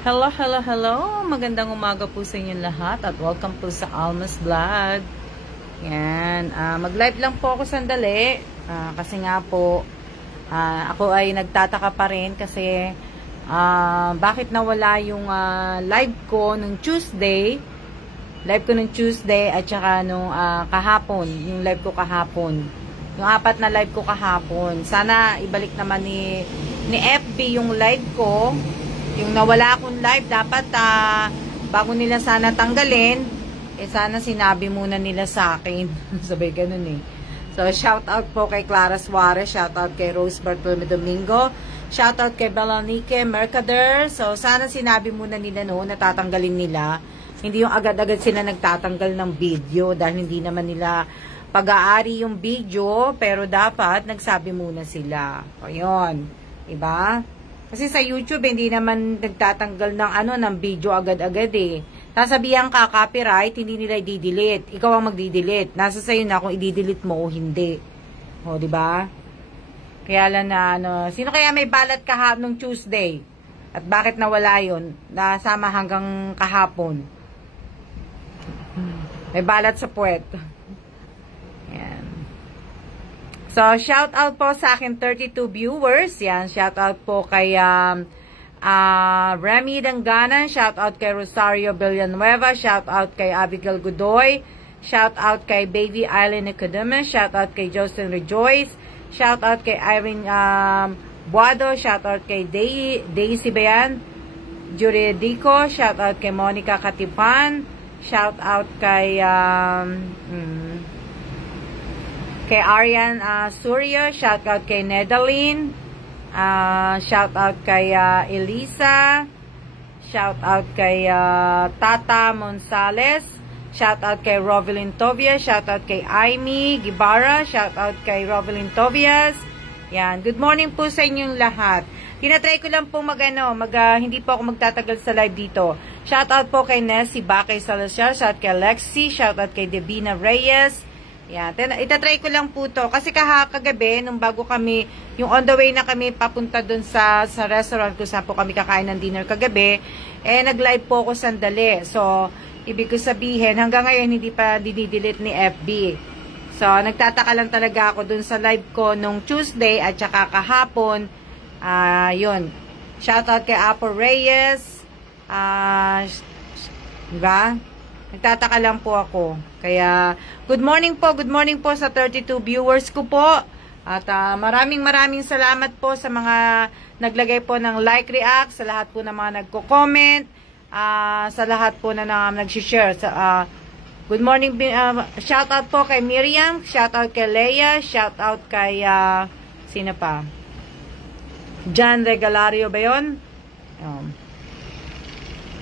Hello, hello, hello! Magandang umaga po sa inyong lahat at welcome po sa Alma's Vlog. Yan, mag-live lang po ako sandali kasi nga po ako ay nagtataka pa rin kasi bakit nawala yung live ko nung Tuesday. Live ko nung Tuesday at saka nung kahapon, yung live ko kahapon. Yung 4 na live ko kahapon. Sana ibalik naman ni FB yung live ko. Yung nawala akong live, dapat bago nila sana tanggalin, sana sinabi muna nila sa akin. Sabay ganun eh. So, shout out po kay Clara Suarez, shout out kay Rose Bartolome Domingo, shout out kay Belanike Mercader. So, sana sinabi muna nila noon, natatanggalin nila. Hindi yung agad-agad sila nagtatanggal ng video dahil hindi naman nila pag-aari yung video, pero dapat nagsabi muna sila. O yun, diba? Kasi sa YouTube, hindi naman nagtatanggal ng video agad-agad eh. Sasabihan ka, copyright, hindi nila i-delete. Ikaw ang magdi-delete. Nasa sayo na kung i-delete mo o hindi. O, diba? Kaya lang na, sino kaya may balat nung Tuesday? At bakit nawala yun? Nasama hanggang kahapon. May balat sa puwet. So, shout out po sa akin 32 viewers. Yan, shout out po kay Remy Danganan, shout out kay Rosario Villanueva, shout out kay Abigail Godoy, shout out kay Baby Island Nicodemus, shout out kay Jocelyn Rejoice, shout out kay Irene Buado, shout out kay Daisy Bayan, Juridico, shout out kay Monica Katipan, shout out kay kay Arian Suryo, shout out kay Nedaline, shout out kay Elisa, shout out kay Tata Monsales, shout out kay Rovelyn Tobias, shout out kay Aimee Gibara, shout out kay Rovelyn Tobias. Yan, good morning po sa inyong lahat. Tinatry ko lang po hindi po ako magtatagal sa live dito. Shout out po kay Nessie Bakay Salazar, shout out kay Lexi, shout out kay Devina Reyes. Yan, itatry ko lang po to. Kasi kagabi, nung bago kami, yung on the way na kami papunta dun sa restaurant kung saan po kami kakain ng dinner kagabi, nag-live po ako sandali. So, ibig ko sabihin, hanggang ngayon hindi pa dinidelete ni FB. So, nagtataka lang talaga ako dun sa live ko nung Tuesday at saka kahapon. Yun. Shoutout kay Apo Reyes. Diba? Nagtataka lang po ako. Kaya, good morning po sa 32 viewers ko po. At maraming salamat po sa mga naglagay po ng like, react, sa lahat po ng mga nagko-comment, sa lahat po na nag-share. Good morning, shout out po kay Miriam, shout out kay Leia, shout out kay, sino pa? John Regalario ba yun?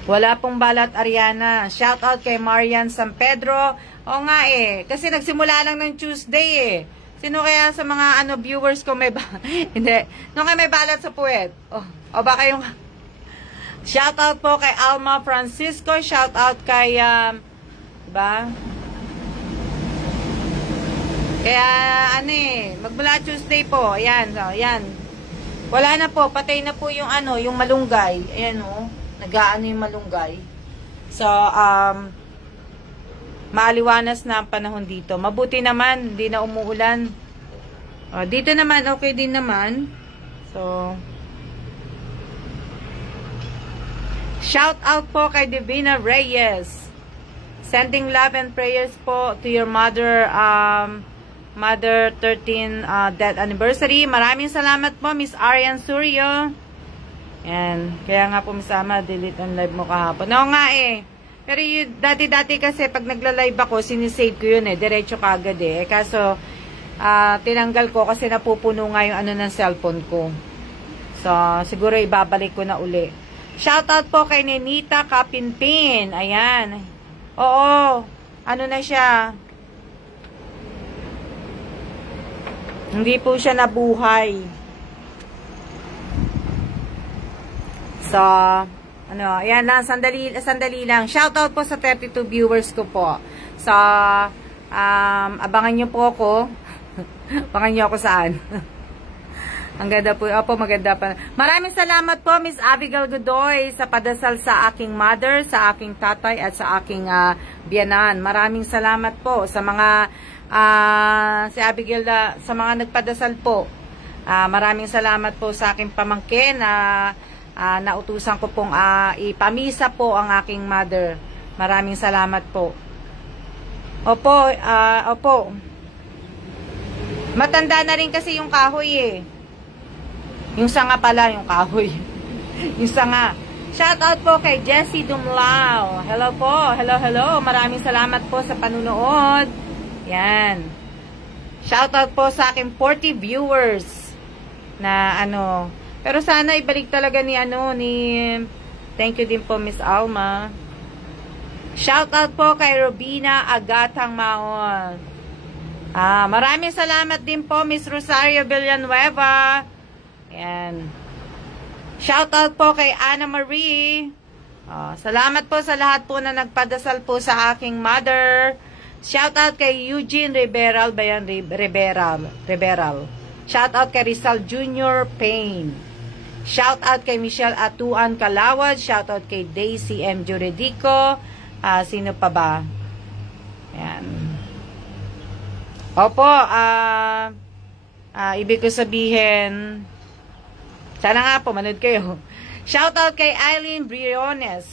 Wala pong balat, Ariana. Shout out kay Marian San Pedro. O nga kasi nagsimula lang ng Tuesday Sino kaya sa mga viewers ko may hindi. Nung may balat sa puwet. O baka yung shout out po kay Alma Francisco, shout out kay diba? Kaya magmula Tuesday po. Ayan, so ayan. Wala na po, patay na po yung yung malunggay. Ayan nag-aano yung malunggay. So, maaliwanas na ang panahon dito. Mabuti naman, hindi na umuulan. Dito naman, okay din naman. So, shout out po kay Divina Reyes. Sending love and prayers po to your mother, Mother 13 death anniversary. Maraming salamat po, Miss Arian Suryo. Yan. Kaya nga po masama, delete ang live mo kahapon. Oo nga Pero dati kasi pag nagla-live ako, sinisave ko yun diretso kagad Kaso, tinanggal ko kasi napupuno nga yung ng cellphone ko. So, siguro ibabalik ko na uli. Shoutout po kay Nenita Kapinpin. Ayan. Oo. Na siya? Hindi po siya nabuhay. So, ayan lang, sandali lang. Shoutout po sa 32 viewers ko po. So, abangan nyo po ako. Abangan nyo ako saan? Ang ganda po. Opo, maganda pa. Maraming salamat po, Miss Abigail Godoy, sa padasal sa aking mother, sa aking tatay, at sa aking biyanan. Maraming salamat po sa mga, si Abigail, sa mga nagpadasal po. Maraming salamat po sa aking pamangkin na nautusan ko pong ipamisa po ang aking mother. Maraming salamat po. Opo, opo. Matanda na rin kasi yung kahoy eh. Yung sanga pala, yung kahoy. Yung sanga. Shout out po kay Jessie Dumlao. Hello po. Hello, hello. Maraming salamat po sa panunood. Yan. Shout out po sa aking 40 viewers na ano. Pero sana ibalik talaga ni thank you din po, Miss Alma. Shout out po kay Robina Agatang Maon. Maraming salamat din po, Miss Rosario Villanueva. Yan. Shout out po kay Anna Marie. Salamat po sa lahat po na nagpadasal po sa aking mother. Shout out kay Eugene Riberal. Bayan, Riberal. Shout out kay Rizal Jr. Payne. Shout out kay Michelle Atuan Kalawad. Shout out kay Daisy M. Juredico. Sino pa ba? Yan. Opo, ibig ko sabihin, sana nga po, manood kayo. Shoutout kay Eileen Briones.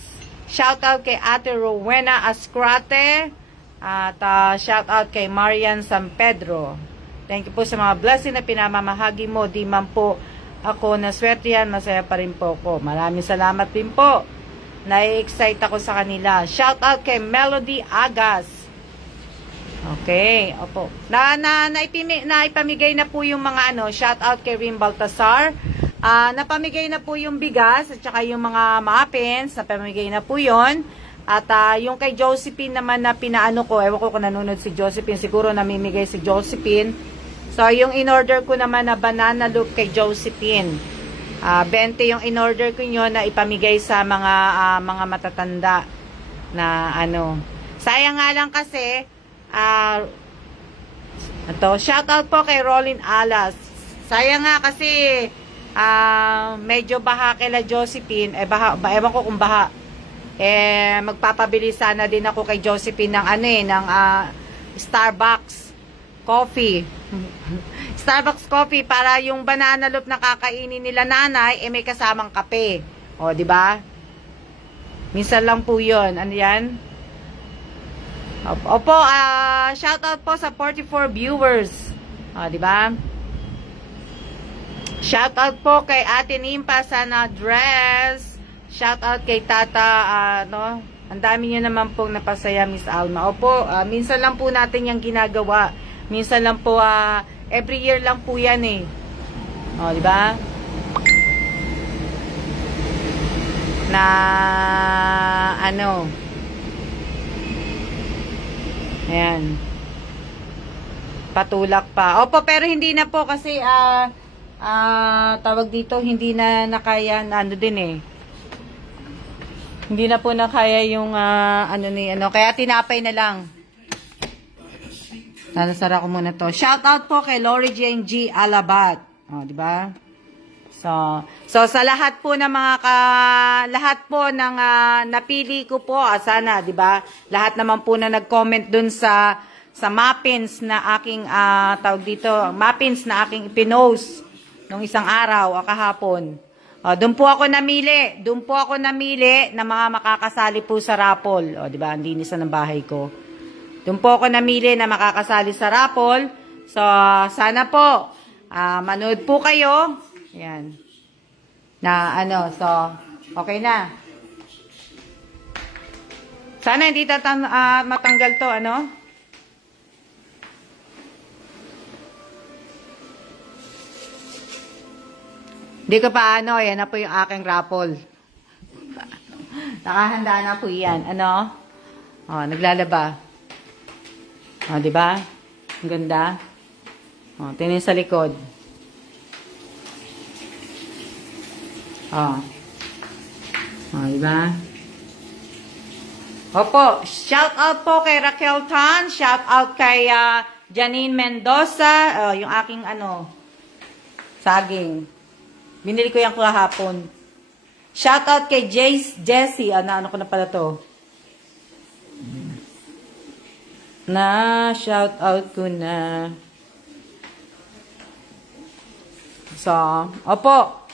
Shoutout kay Ate Rowena Ascrate. At shoutout kay Marian San Pedro. Thank you po sa mga blessing na pinamamahagi mo. Di man po ako naswertihan, masaya pa rin po ako. Maraming salamat din po. Nai-excite ako sa kanila. Shoutout kay Melody Agas. Okay, opo. Naipamigay na po yung mga shoutout kay Rim Baltasar. Napamigay na po yung bigas at saka yung mga muffins, napamigay na po yun. At yung kay Josephine naman na pinaano ko, ewan ko kung nanonood si Josephine, siguro namimigay si Josephine. So, yung in-order ko naman na banana loaf kay Josephine. 20 yung in-order ko yun na ipamigay sa mga matatanda na Sayang nga lang kasi, shoutout po kay Rolin Alas. Sayang nga kasi, medyo baha kila Josephine, ewan ko kung baha. Magpapabili sana din ako kay Josephine ng Starbucks coffee. Starbucks coffee para yung banana loaf na kakainin nila nanay, may kasamang kape. O, di ba? Minsan lang po 'yon. Ano 'yan? Opo, shoutout po sa 44 viewers. O, di ba? Shoutout po kay Ate Nimpa Sana Dress. Shoutout kay Tata, ang dami niyo naman pong napasaya, Miss Alma. Opo, minsan lang po natin yung ginagawa. Minsan lang po, every year lang po yan eh. O, di ba? Na, ayan. Patulak pa. Opo, pero hindi na po kasi, tawag dito, hindi na nakaya, din eh. Hindi na po nakaya yung, kaya tinapay na lang. Nasara ko muna to. Shout out po kay Lori Jane G. Alabat. O, di ba? So sa lahat po ng lahat po ng napili ko po, sana, di ba? Lahat naman po na nag-comment dun sa muffins na aking, tawag dito, muffins na aking ipinost nung isang araw, kahapon. Doon po ako namili. Doon po ako namili na mga makakasali po sa raffle. O, di ba? Ang linis na ng bahay ko. Doon po ako namili na makakasali sa raffle. So, sana po, manood po kayo. Ayan. Na, so, okay na. Sana hindi matanggal to, Hindi ko pa yan na po yung aking raffle. Nakahanda na po yan. Naglalaba. Di ba? Ang ganda. Tingnan sa likod. Di ba? Opo, shout out po kay Raquel Tan, shout out kay Janine Mendoza, yung aking Saging. Binili ko yan kahapon. Shoutout kay Jessie. Ano ko na pala to? Shoutout ko na. So, opo.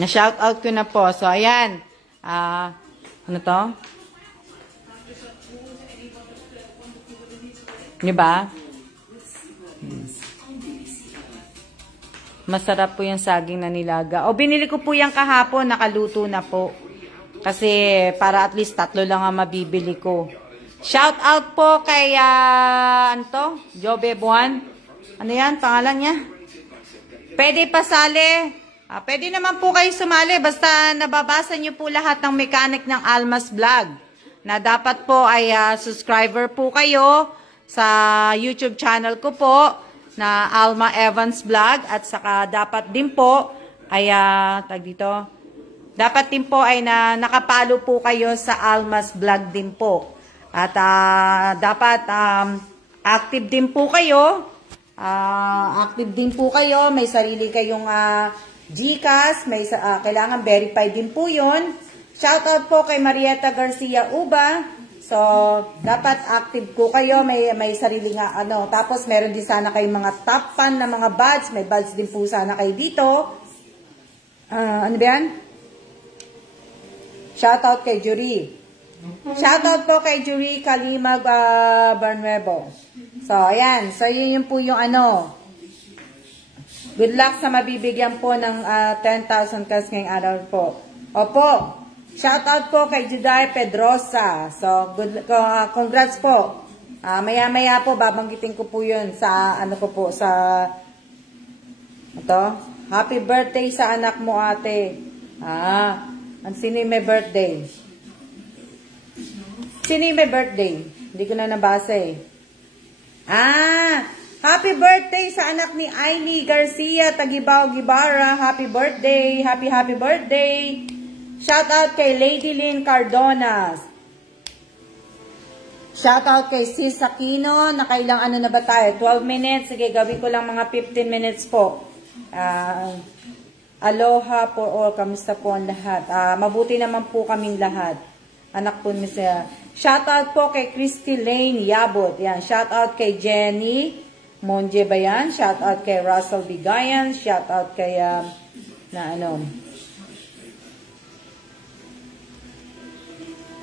Na-shoutout ko na po. So, ayan. Ano to? Diba? Masarap po yung saging na nilaga. O, binili ko po yung kahapon. Nakaluto na po. Kasi, para at least 3 lang ang mabibili ko. Shoutout po kay, ano to? Jobe Buwan. Ano yan? Pangalan niya? Pwede pasali. Pwede naman po kayo sumali. Basta nababasa niyo po lahat ng mechanic ng Almas Vlog. Na dapat po ay subscriber po kayo sa YouTube channel ko po na Alma Evans Vlog. At saka dapat din po ay, dapat din po ay nakapalo po kayo sa Almas Vlog din po. At dapat active din po kayo. Active din po kayo. May sarili kayong GCash. Kailangan verified din po yun. Shoutout po kay Marieta Garcia Uba. So, dapat active po kayo. May sarili nga Tapos, meron din sana kayong mga top fan na mga badge. May badge din po sana kayo dito. Ano ba yan? Shoutout kay Jury. Shoutout po kay Jury Kalimag Barnuevo. So, ayan. So, yun po yung Good luck sa mabibigyan po ng 10,000 cash ngayong araw po. Opo. Shoutout po kay Juday Pedrosa. So, congrats po. Maya-maya po, babanggitin ko po yun sa, ito. Happy birthday sa anak mo, ate. Sino yung may birthday? Sino yung may birthday? Hindi ko na nabasa eh. Happy birthday sa anak ni Ailey Garcia, Tagibao, Gibara. Happy birthday. Happy birthday. Shout out kay Lady Lynn Cardonas. Shout out kay Sis Aquino. Nakailang na ba tayo? 12 minutes. Sige, gawin ko lang mga 15 minutes po. Aloha po all. Kamusta po ang lahat? Mabuti naman po kaming lahat. Anak po niya. Shout out po kay Christy Lane Yabot. Yan. Shout out kay Jenny Monje ba yan? Shout out kay Russell Bigayan. Shout out kay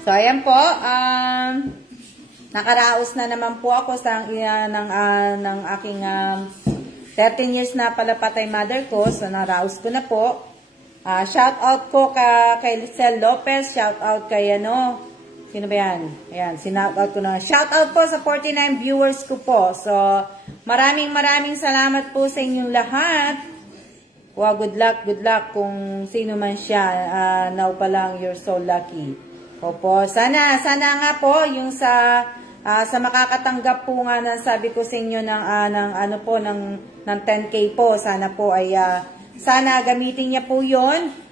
So, ayan po. Nakaraos na naman po ako sa ng aking 13 years na pala patay mother ko. So, naraos ko na po. Shout out ko kay Lisel Lopez. Shout out kay sino ba yan? Ayan, sinout out ko na. Shout out po sa 49 viewers ko po. So, maraming salamat po sa inyong lahat. Wow, good luck kung sino man siya. Now pa lang, you're so lucky. Opo, sana nga po yung sa makakatanggap po nga na sabi ko sa inyo ng 10K po, sana po ay sana gamitin niya po 'yon.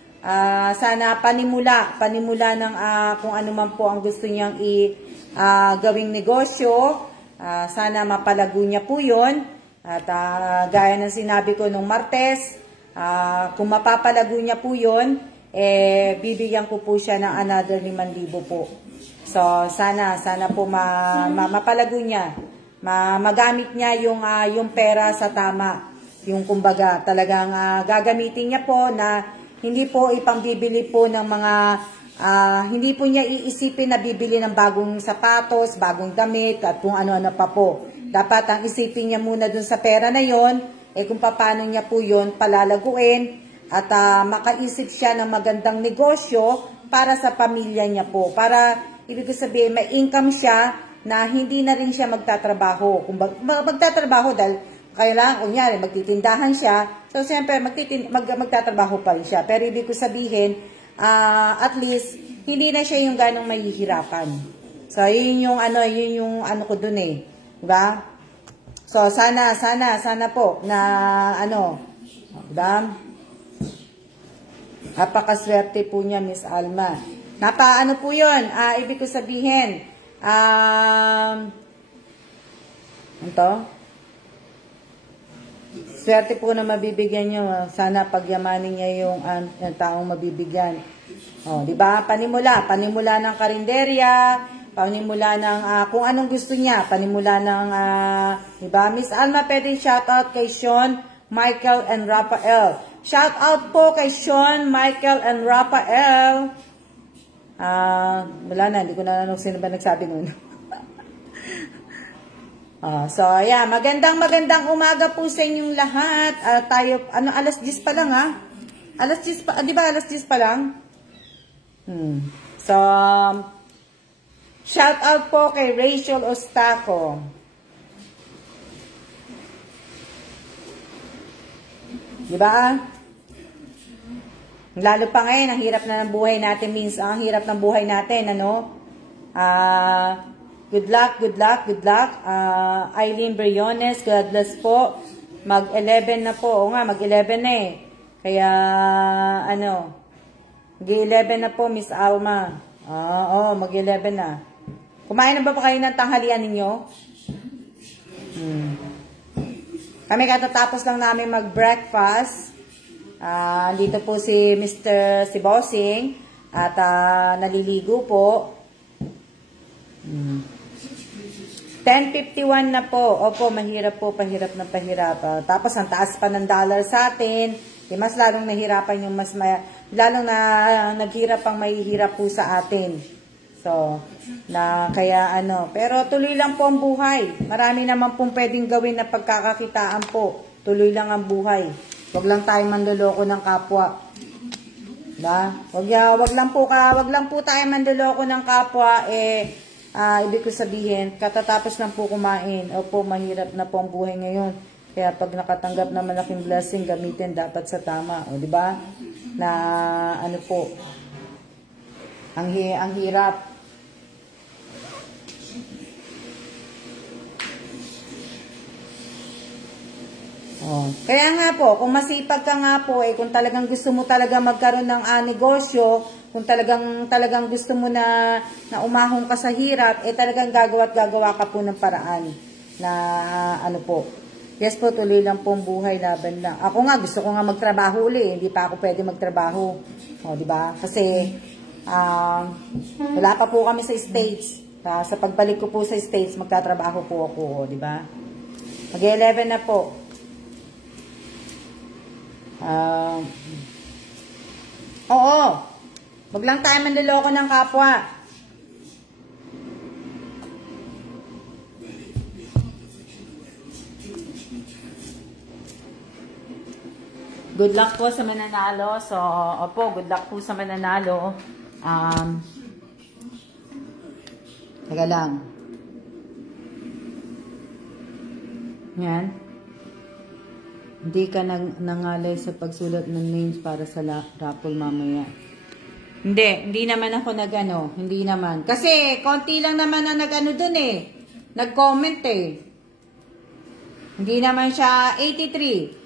Sana panimula ng kung ano man po ang gusto niyang gawing negosyo. Sana mapalago niya po 'yon. At gaya ng sinabi ko nung Martes, kung mapapalago niya po 'yon, bibigyan ko po siya ng another 5,000 po. So, sana po mapalago niya. Magamit niya yung pera sa tama. Yung kumbaga, talagang gagamitin niya po na hindi po ipangbibili po ng mga, hindi po niya iisipin na bibili ng bagong sapatos, bagong damit, at kung ano-ano pa po. Dapat ang isipin niya muna dun sa pera na yon, kung paano niya po yun palalaguin, at makaisip siya ng magandang negosyo para sa pamilya niya po. Para, ibig sabihin, may income siya na hindi na rin siya magtatrabaho. Kung magtatrabaho dahil kailangan, kunyari, magtitindahan siya. So, siyempre, magtatrabaho pa rin siya. Pero ibig sabihin, at least, hindi na siya yung ganong mahihirapan. So, yun yung ko dun eh. Diba? So, sana po na, diba? Napakaswerte po niya, Miss Alma. Po yun? Ibig ko sabihin, ito? Swerte po na mabibigyan nyo. Sana pagyamanin niya yung taong mabibigyan. O, di ba? Panimula ng karinderya, panimula ng kung anong gusto niya, panimula ng, di ba? Miss Alma, pwede shoutout kay Sean, Michael, and Rafael. Shoutout po kay Sean, Michael, and Rafael. Wala na, hindi ko na sino ba nagsabi nun. So, ayan, magandang umaga po sa inyong lahat. Tayo, alas 10 pa lang, ha? Alas 10 pa, di ba alas 10 pa lang? So, shout out po kay Rachel Ostaco. Di ba? Lalo pa ngayon, ang hirap na ng buhay natin, ang hirap ng buhay natin, ano? Good luck. Eileen Briones, God bless po. Mag-11 na po. O nga, mag-11 na eh. Kaya, mag-11 na po, Miss Alma. Mag-11 na. Kumain na ba kayo ng tanghalian ninyo? Kami katatapos lang namin mag-breakfast. Dito po si si Bossing. At naliligo po. 10:51 na po. Opo, mahirap po. Pahirap na pahirap. Tapos, ang taas pa ng dollar sa atin. Mas lalong nahirapan yung lalong na naghirap ang mahihirap po sa atin. So, kaya pero tuloy lang po ang buhay. Marami naman pong pwedeng gawin na pagkakakitaan po. Tuloy lang ang buhay. Wag lang tayo manloloko ng kapwa. Wag lang po tayo manloloko ng kapwa, ibig ko sabihin, katatapos lang po kumain. Opo, mahirap na po ang buhay ngayon. Kaya pag nakatanggap na malaking blessing, gamitin dapat sa tama. O, di ba? Na, po, ang hirap. Kaya nga po, kung masipag ka nga po, kung talagang gusto mo talaga magkaroon ng negosyo, kung talagang gusto mo na umahon ka sa hirap, talagang gagawa ka po ng paraan na po. Yes po, tuloy lang pong buhay, laban lang. Ako nga, gusto ko nga magtrabaho uli. Hindi pa ako pwede magtrabaho. O, di ba? Kasi, wala pa po kami sa States. Sa pagbalik ko po sa States, magtatrabaho po ako. O, di ba? Mag-11 na po. Oo. Wag lang tayo manloloko ng kapwa. Good luck po sa mananalo. So, opo, good luck po sa mananalo. Teka lang. Yan. Hindi ka nangalay sa pagsulat ng names para sa raffle mamaya. Hindi naman ako hindi naman. Kasi, konti lang naman na dun nag-comment Hindi naman siya 83.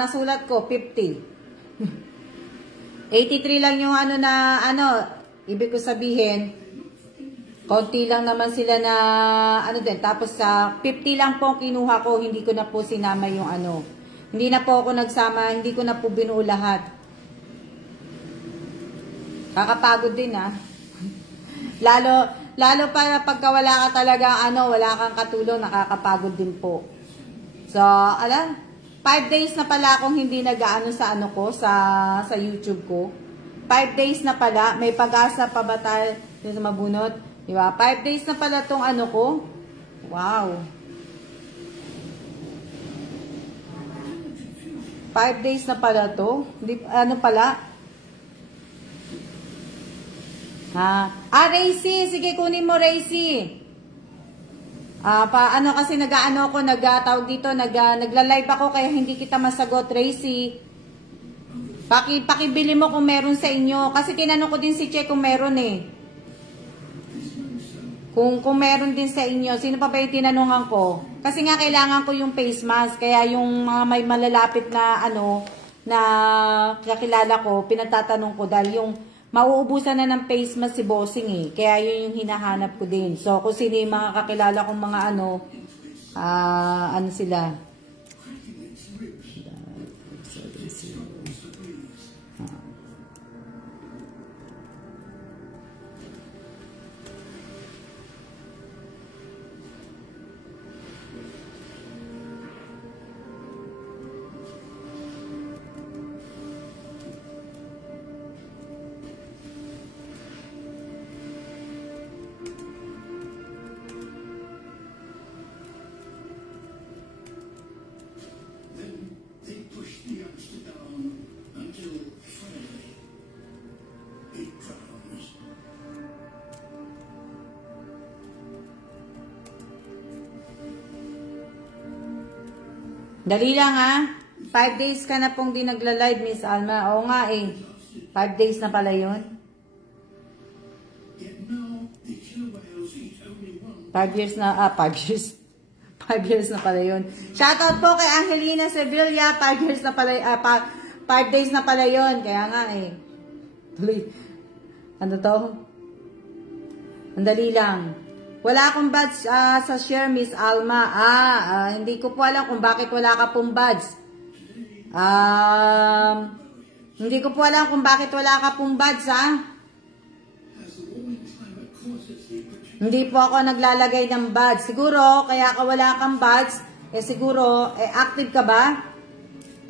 Nasulat ko 50. 83 lang yung ibig ko sabihin, konti lang naman sila na tapos sa 50 lang po kinuha ko, hindi ko na po sinama yung hindi na po ako nagsama, hindi ko na po binuo lahat. Kakapagod din lalo pa pagka wala ka talaga wala kang katulong, nakakapagod din po. So, 5 days na pala akong hindi nag-aano sa sa YouTube ko. 5 days na pala. May pag-asa pa ba tayo sa mabunot? Diba? 5 days na pala tong ko. Wow. 5 days na pala to. Pala? Racy! Sige, kunin mo, Racy. Kasi nagtawag dito, nagla-live ako kaya hindi kita masagot, Tracy. Pakibili mo kung meron sa inyo. Kasi tinanong ko din si Che kung meron Kung meron din sa inyo. Sino pa ba yung tinanungan ko? Kasi nga kailangan ko yung face mask. Kaya yung mga may malalapit na na kakilala ko, pinagtatanong ko dahil yung mauubusan na ng face mask si Bossing Kaya yun yung hinahanap ko din. So, kung sino yung mga kakilala kong mga sila. Dali lang ha. 5 days ka na pong di nagla-live, Miss Alma. Oo nga eh. 5 days na pala yun. 5 years na, 5 years. 5 years na pala yun. Shoutout po kay Angelina Sevilla. 5 years na pala, 5 days na pala yun. Kaya nga eh. Tuloy. Ano to? Andali lang. Wala akong badge sa share, Miss Alma. Hindi ko po alam kung bakit wala ka pong badge. Hindi ko po alam kung bakit wala ka pong badge, ha? Hindi po ako naglalagay ng badge. Siguro, kaya ka wala kang badge, siguro, active ka ba?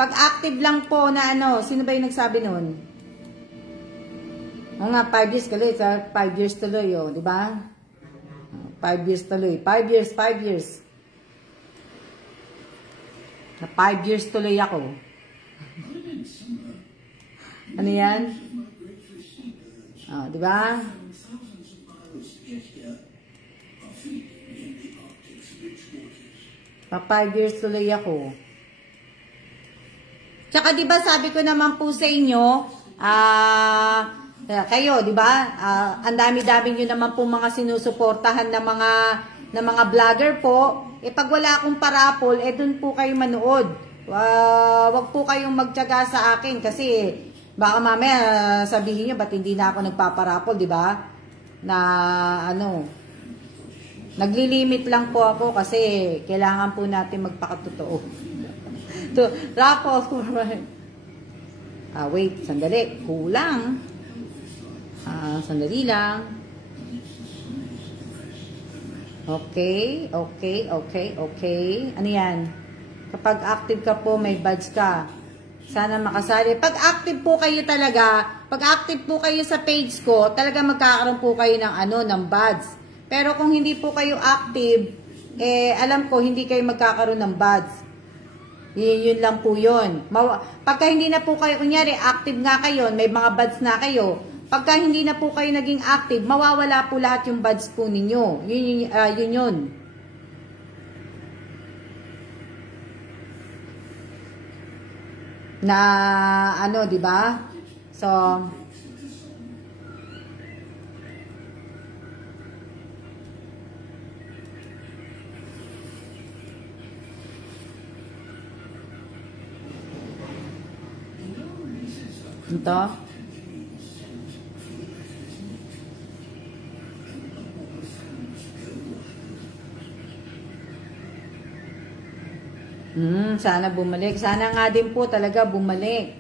Pag active lang po na ano, sino ba yung nagsabi nun? O nga, 5 years tuloy, 5 years tuloy, di ba? 5 years tuloy. 5 years, 5 years. Na 5 years tuloy ako. Ano yan? Di ba? Pa 5 years tuloy ako. Tsaka di ba sabi ko naman po sa inyo, kayo, di ba? Ang dami-dami nyo naman po mga sinusuportahan na mga vlogger po. Pag wala akong parapol, dun po kayo manood. Wag po kayong magtiyaga sa akin kasi baka mamaya sabihin nyo, ba't hindi na ako nagpaparapol, di ba? Na ano, naglilimit lang po ako kasi kailangan po natin magpakatotoo. To raffle for wait, sandali. Kulang. Sandali lang. Okay. Ano yan? Kapag active ka po, may badge ka. Sana makasali. Pag active po kayo talaga, pag active po kayo sa page ko, talaga magkakaroon po kayo ng ng badge. Pero kung hindi po kayo active, alam ko, hindi kayo magkakaroon ng badge. Yun lang po yun. Pagka hindi na po kayo, kunyari, active nga kayo, may mga badge na kayo, pagka hindi na po kayo naging active, mawawala po lahat yung badge po ninyo. Yun. Na, di ba? So, ito. Sana bumalik. Sana nga din po talaga bumalik.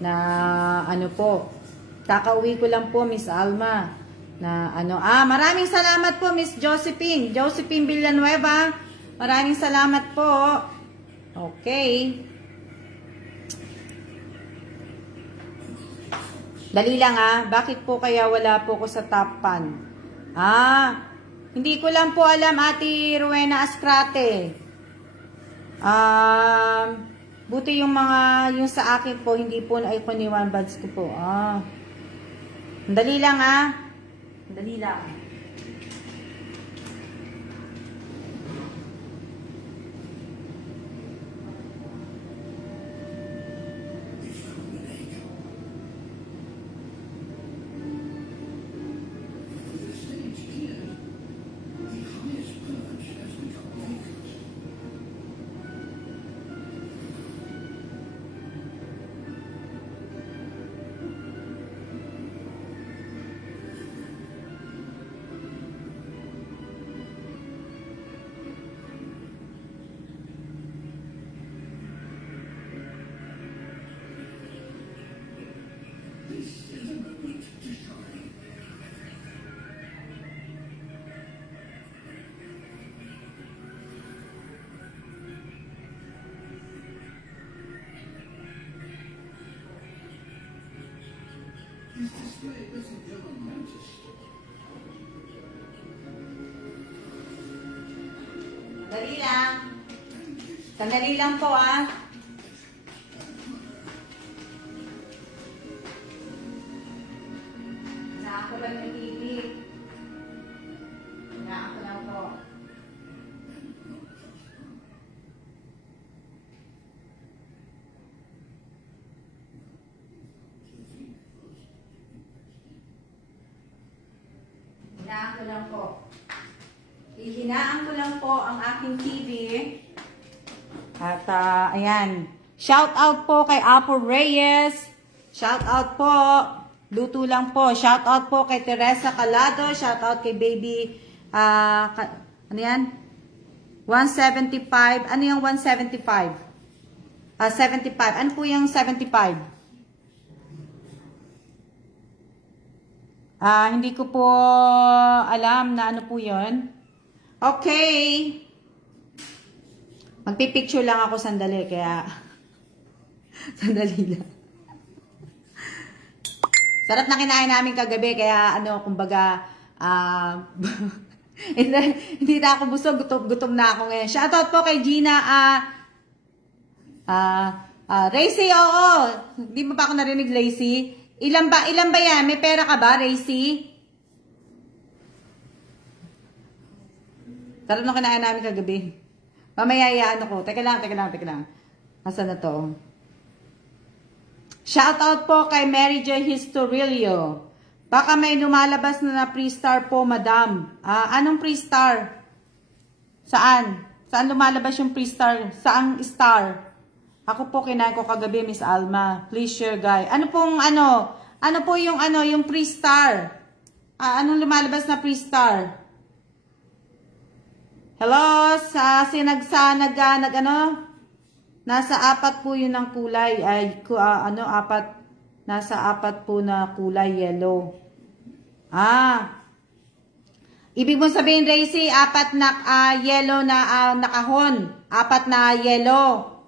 Na po. Kakauwi ko lang po, Miss Alma. Na maraming salamat po, Miss Josephine. Josephine Villanueva. Maraming salamat po. Okay. Dali lang bakit po kaya wala po ko sa top 10? Hindi ko lang po alam, Ate Rowena Ascrate. Buti yung sa akin po, hindi po na icon ni One Buds ko po. Dali lang Dali lang. Dali lang. Sandali lang po ba yung TV? Hinaan ko lang po. Hinaan ko lang po. Ihinaan ko lang po ang aking TV. At ayan. Shout out po kay Apo Reyes. Shout out po. Luto lang po. Shout out po kay Teresa Calado. Shout out kay baby. Ano yan? 175. Ano yung 175? 75. Ano po yung 75? Hindi ko po alam na ano po yun. Okay. Magpipicture lang ako sandali. Kaya, sandali lang. Sarap na kinain namin kagabi. Kaya, kumbaga, hindi na ako busog. Gutom na ako ngayon. Shoutout po kay Gina. Racy, oo. Hindi mo pa ako narinig, Racy. Ilan ba yan? May pera ka ba, Racy? Sarap na kinain namin kagabi. Mamaya ko. Teka lang. Asan na to? Shoutout po kay Mary J. Historilio. Baka may lumalabas na pre-star po, madam. Anong pre-star? Saan? Saan lumalabas yung pre-star? Saang star? Ako po kinain ko kagabi, Miss Alma. Please share, guys. Ano po yung pre-star? Anong lumalabas na pre-star? Hello? Nasa apat po yun ng kulay. Apat. Nasa apat po na kulay yellow. Ibig mong sabihin, Racy, apat na yellow na nakahon. Apat na yellow.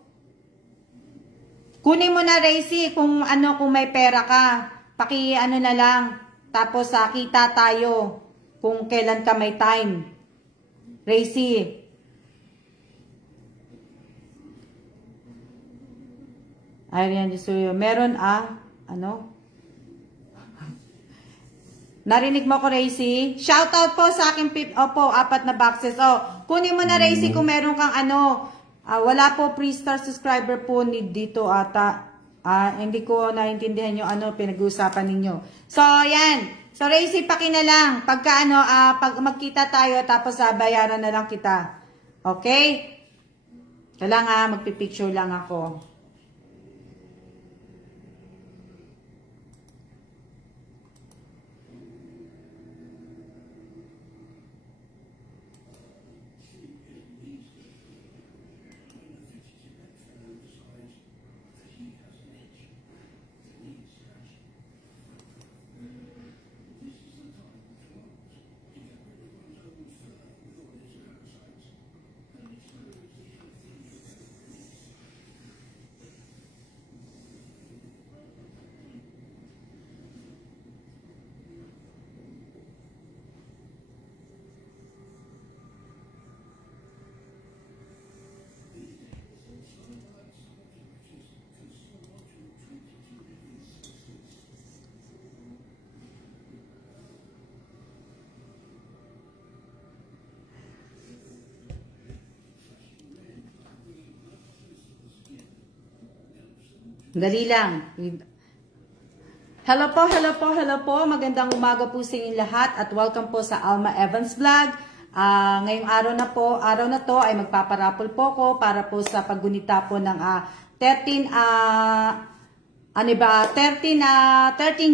Kunin mo na, Racy, kung may pera ka. Na lang. Tapos kita tayo kung kailan ka may time. Racy. Arian Disuyo. Meron Narinig mo ko, Racy? Shoutout po sa aking Opo, 4 na boxes. Kunin mo na, Racy, kung meron kang wala po pre-star subscriber po dito ata. Hindi ko naintindihan yung pinag-uusapan ninyo. So, yan. So, Racy, na lang. Pagka pag magkita tayo, tapos bayaran na lang kita. Okay? Kailangan magpipicture lang ako. Dali lang. Hello po. Magandang umaga po sa inyong lahat at welcome po sa Alma Evans Vlog. Ngayong araw na to ay magpaparapol po ko para po sa paggunita po ng 13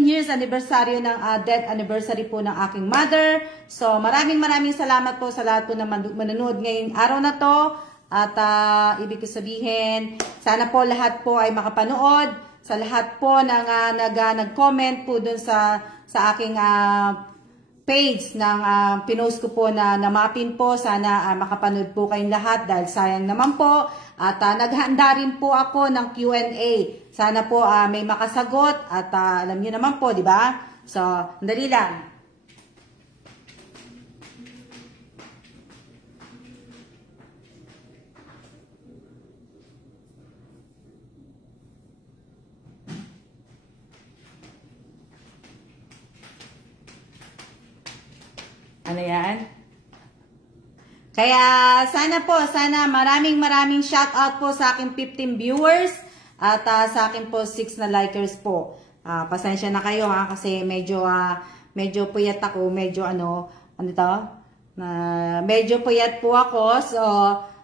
years anniversary ng death anniversary po ng aking mother. So maraming salamat po sa lahat po na manonood ngayong araw na to. At ibig ko sabihin, sana po lahat po ay makapanood. Sa lahat po na nag-comment po dun sa aking page ng pinost ko po na namapin po. Sana makapanood po kayong lahat dahil sayang naman po. At naghanda rin po ako ng Q&A. Sana po may makasagot at alam niyo naman po, di ba? So, dali lang. Ano yan? Kaya sana po, sana maraming shoutout po sa aking 15 viewers at sa akin po 6 na likers po. Pasensya na kayo ha, kasi medyo puyat ako, medyo medyo puyat po ako. So,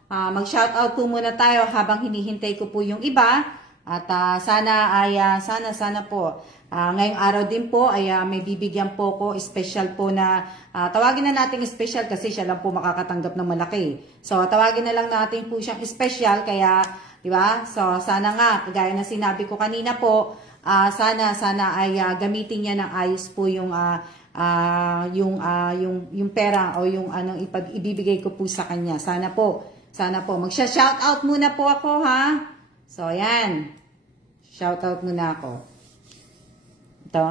mag-shoutout po muna tayo habang hinihintay ko po yung iba. At sana po, ngayong araw din po ay may bibigyan po ko special po na, tawagin na natin special kasi siya lang po makakatanggap ng malaki. So, tawagin na lang natin po siyang special, kaya, di ba? So, sana nga, gaya na sinabi ko kanina po, sana ay gamitin niya ng ayos po yung pera o yung ibibigay ko po sa kanya. Sana po, magsha-shoutout muna po ako ha. So, ayan. Shoutout muna ako. Ito.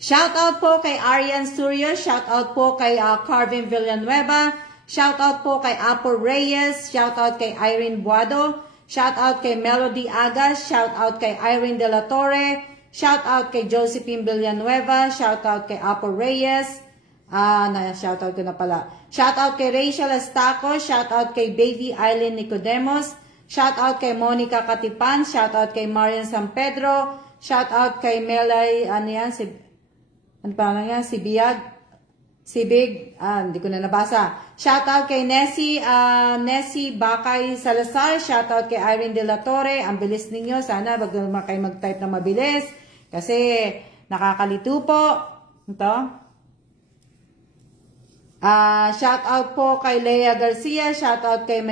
Shoutout po kay Arian Suryo. Shoutout po kay Carvin Villanueva. Shoutout po kay Apo Reyes. Shoutout kay Irene Buado. Shoutout kay Melody Agas. Shoutout kay Irene De La Torre. Shoutout kay Josephine Villanueva. Shoutout kay Apo Reyes. Shoutout ko na pala. Shoutout kay Rachel Estaco. Shoutout kay Baby Eileen Nicodemos. Shoutout kay Monica Katipan. Shoutout kay Marian San Pedro. Shoutout kay Melay, Sibig, hindi ko na nabasa. Shoutout kay Nessie Bakay Salazar. Shoutout kay Irene De La Torre. Ang bilis ninyo. Sana wag naman kayo mag-type na mabilis. Kasi nakakalito po. Ito. Shoutout po kay Lea Garcia, shoutout kay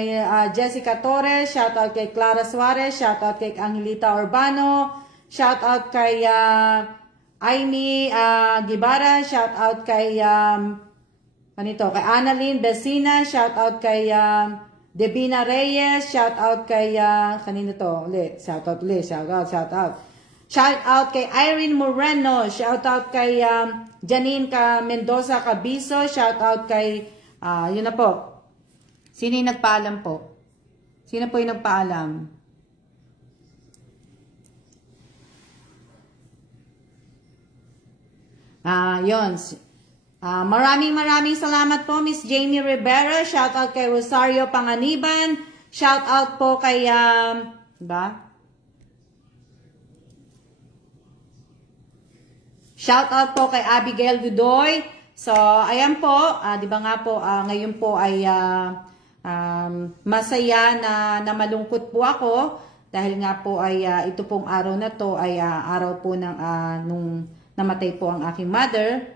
Jessica Torres, shoutout kay Clara Suarez, shoutout kay Angelita Urbano, shoutout kay Aimee Gibara, shoutout kay kay Annalyn Besina, shoutout kay Devina Reyes, shoutout kay shoutout. Shoutout kay Irene Moreno, shoutout kay Janine Mendoza Cabiso, shoutout kay, yun na po. Sino yung nagpaalam po? Sino po yung nagpaalam? Yun. Maraming salamat po, Miss Jamie Rivera. Shoutout kay Rosario Panganiban. Shoutout po kay, Shoutout po kay Abigail Dudoy. So, ayan po, di ba nga po, ngayon po ay masaya na malungkot po ako dahil nga po ay ito pong araw na to ay araw po ng nung namatay po ang aking mother.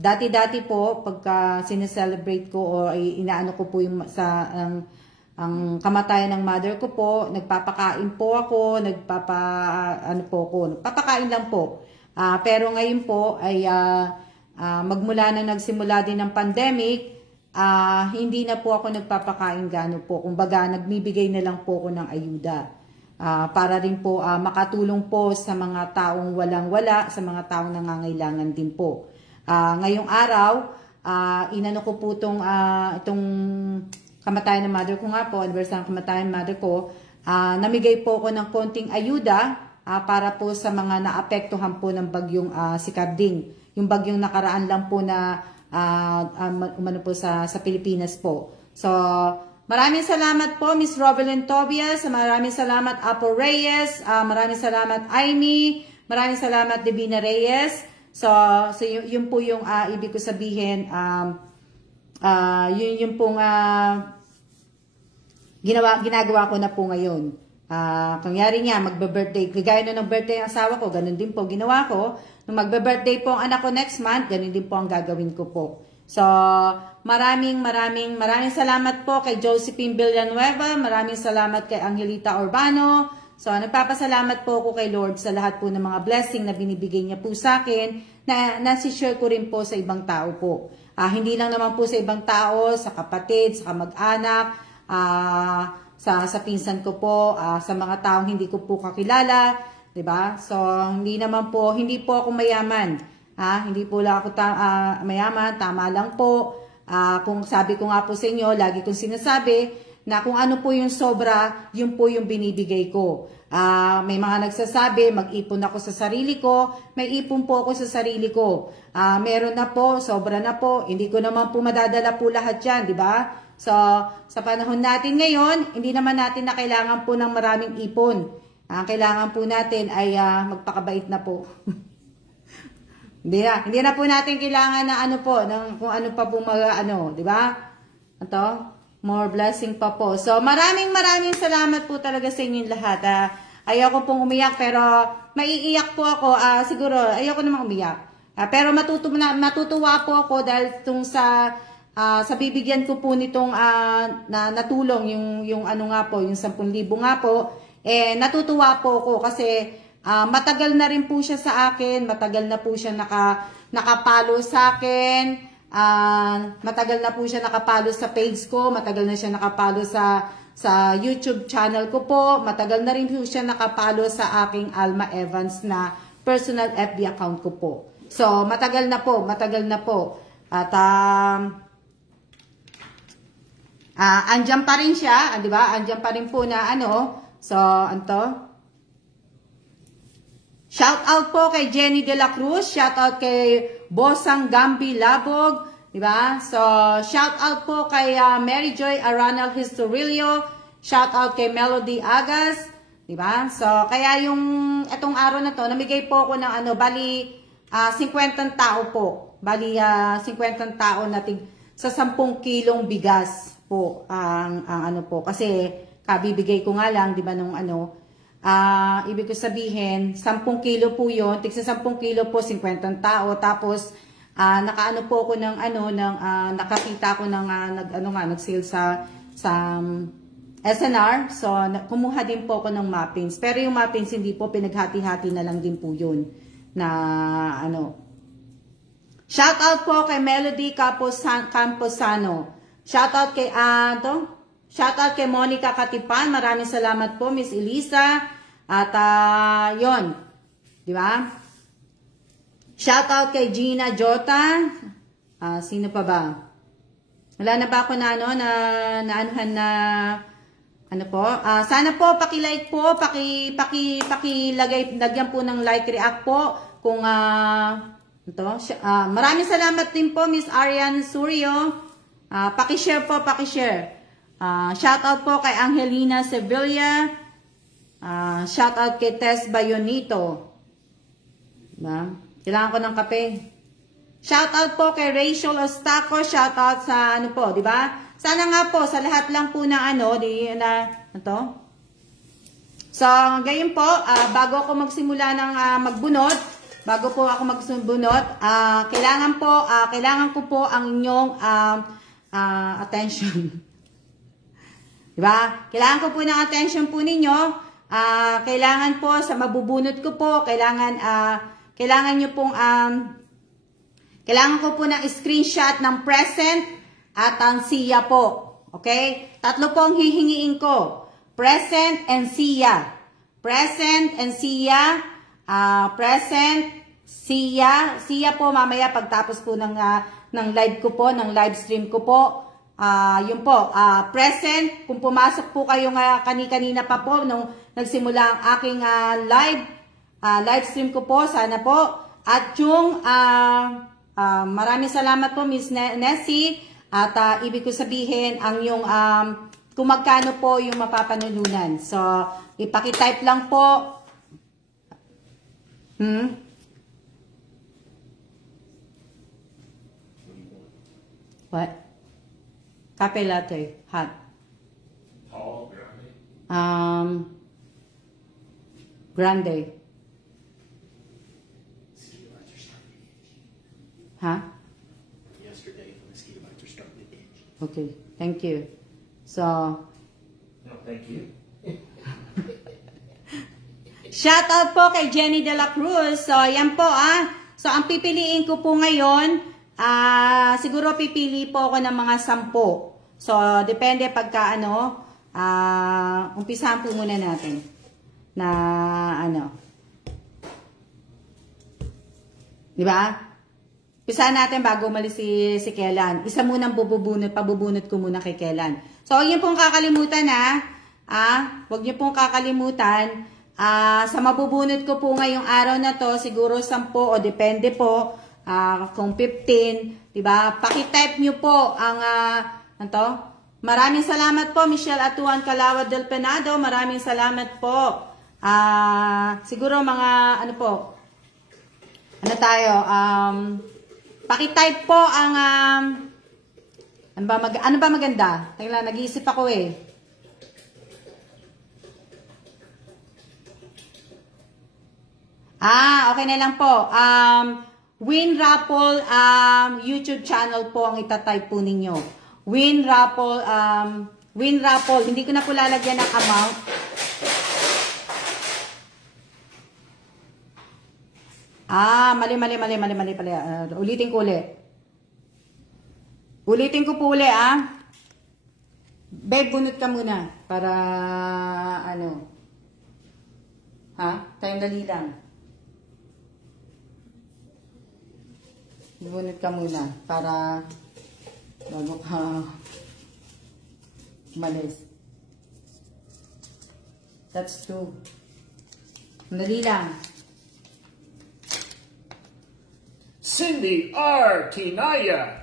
Dati-dati po, pagka sineselebrate ko o inaano ko po yung ang kamatayan ng mother ko po, nagpapakain po ako, nagpapakain lang po. Pero ngayon po ay magmula na nagsimula din ng pandemic, hindi na po ako nagpapakain gaano po. Kumbaga, nagbibigay na lang po ako ng ayuda. Para rin po makatulong po sa mga taong walang-wala, sa mga taong nangangailangan din po. Ngayong araw, inano ko po itong kamatayan ng mother ko nga po, anniversary ng kamatayan ng mother ko, namigay po ako ng konting ayuda para po sa mga naapektuhan po ng bagyong si Karding. Yung bagyong nakaraan lang po na umano po sa Pilipinas po. So, maraming salamat po, Miss Rovelyn Tobias. Maraming salamat, Apo Reyes. Maraming salamat, Aimee. Maraming salamat, Devina Reyes. So yun po yung ibig ko sabihin, yun pong ginagawa ko na po ngayon. Kunyari nga, magbe-birthday, kagaya na ng birthday ng asawa ko, ganun din po ginawa ko. Nung magbe-birthday po ang anak ko next month, ganun din po ang gagawin ko po. So, maraming salamat po kay Josephine Villanueva, maraming salamat kay Angelita Urbano. So, nagpapasalamat po ako kay Lord sa lahat po ng mga blessing na binibigay niya po sa akin, na nasi-share ko rin po sa ibang tao po. Hindi lang naman po sa ibang tao, sa kapatid, sa kamag-anak, sa pinsan ko po, sa mga taong hindi ko po kakilala, 'di ba? So hindi po ako mayaman. Hindi po lang ako mayaman, tama lang po. Kung sabi ko nga po sa inyo, lagi kong sinasabi na kung ano po yung sobra, yun po yung binibigay ko. May mga nagsasabi, mag-ipon ako sa sarili ko. May ipon po ako sa sarili ko. Meron na po, sobra na po. Hindi ko naman po madadala po lahat yan, di ba? So, sa panahon natin ngayon, hindi naman natin na kailangan po ng maraming ipon. Ang kailangan po natin ay magpakabait na po. Hindi na po natin kailangan na ano po, ng, kung ano pa po mga ano, di ba? Ito. More blessing pa po. So, maraming salamat po talaga sa inyong lahat. Ayoko pong umiyak, pero maiiyak po ako. Siguro, ayoko namang umiyak. Pero matutuwa po ako dahil itong sa bibigyan ko po nitong natulong, yung ano nga po, yung 10,000 nga po, natutuwa po ako kasi matagal na rin po siya sa akin. Matagal na po siya nakapalo sa akin. Matagal na po siya nakapalo sa page ko, matagal na siya nakapalo sa YouTube channel ko po, matagal na rin po siya nakapalo sa aking Alma Evans na personal FB account ko po. So, matagal na po. At, andyan pa rin siya, di ba? Andyan pa rin po na ano. So, anto? Shout out po kay Jenny De La Cruz, shout out kay Bosang Gambi Labog, di ba? So, shout out po kay Mary Joy Aranal Historilio, shout out kay Melody Agas, di ba? So, kaya yung etong araw na to, namigay po ako ng ano, bali 50 tao po. Bali 50 tao na sa 10 kilong bigas po ang ano po kasi kabibigay ko nga lang, di ba, nung ano, ibig ko sabihin, 10 kilo po yun. Tigsa 10 kilo po, 50 tao. Tapos, nakaano po ako ng, nakakita ko ng, nag-sale sa SNR. So, kumuha din po ako ng muffins. Pero yung muffins, hindi po, pinaghati-hati na lang din po yun. Na, ano. Shout out po kay Melody Camposano. Shout out kay, shout out kay Monica Katipan. Maraming salamat po, Miss Elisa. At yon, di ba? Shout out kay Gina Jota. Sino pa ba? Wala na ba ako na ano naanuhan na ano po? Sana po paki-like po, lagyan po ng like react po kung ito. Maraming salamat din po, Miss Arian Suryo. Paki-share po, paki-share. Shout out po kay Angelina Sevilla. Shout out kay Tess Bayonito. Diba? Kailangan ko ng kape. Shout out po kay Rachel Ostaco. Shout out sa ano po, di ba? Sana nga po sa lahat lang po na ano, ito. So, gayon po, bago ako magsimula ng magbunot, kailangan ko po ang inyong attention. Diba? Kailangan ko po ng attention po ninyo. Kailangan po sa mabubunot ko po, kailangan nyo pong, kailangan ko po ng screenshot ng present at ang siya po. Okay? Tatlo po ang hihingiin ko. Present and siya. Present and siya. Present, siya. Siya po mamaya pagtapos po ng live ko po, ng live stream ko po. Yun po, present, kung pumasok po kayo kanina pa po nung nagsimula ang aking live stream ko po, sana po. At yung, maraming salamat po, Miss Nessie. At ibig ko sabihin, ang yung, kung magkano po yung mapapanulunan. So, ipakitype lang po. What? Cafe latte, hot. Tall, grande. Grande. Mosquito bites are starting to itch. Huh? Yesterday, the mosquito bites are starting to itch. Okay, thank you. So, No, thank you. shout out po kay Jenny De La Cruz. So, yan po So, ang pipiliin ko po ngayon, siguro pipili po ako ng mga 10. So, depende pagka umpisahan po muna natin na di ba? Umpisahan natin bago umalis si Kellan. Isa munang pabubunot ko muna kay Kellan. So, huwag niyo pong kakalimutan huwag niyo pong kakalimutan Sa mabubunot ko po ngayong araw na to, siguro 10 o depende po kung 15, diba? Paki-type nyo po ang ano. Maraming salamat po, Michelle Atuan Calawad del Penado. Maraming salamat po. Siguro mga ano po, ano tayo, paki-type po ang ano ba maganda? Teka lang, nag-iisip ako eh. Okay na lang po. Win Raffle YouTube channel po ang itatype po ninyo. Win Raffle, hindi ko na po lalagyan ng amount. Mali. Ulitin ko ulit. Ulitin ko po ulit, Babe, bunot ka muna. Para, ano. Tayong dali lang. Bunot ka muna. Para, bago ka umalis. That's 2. Dali lang. Cindy R. Tinaya.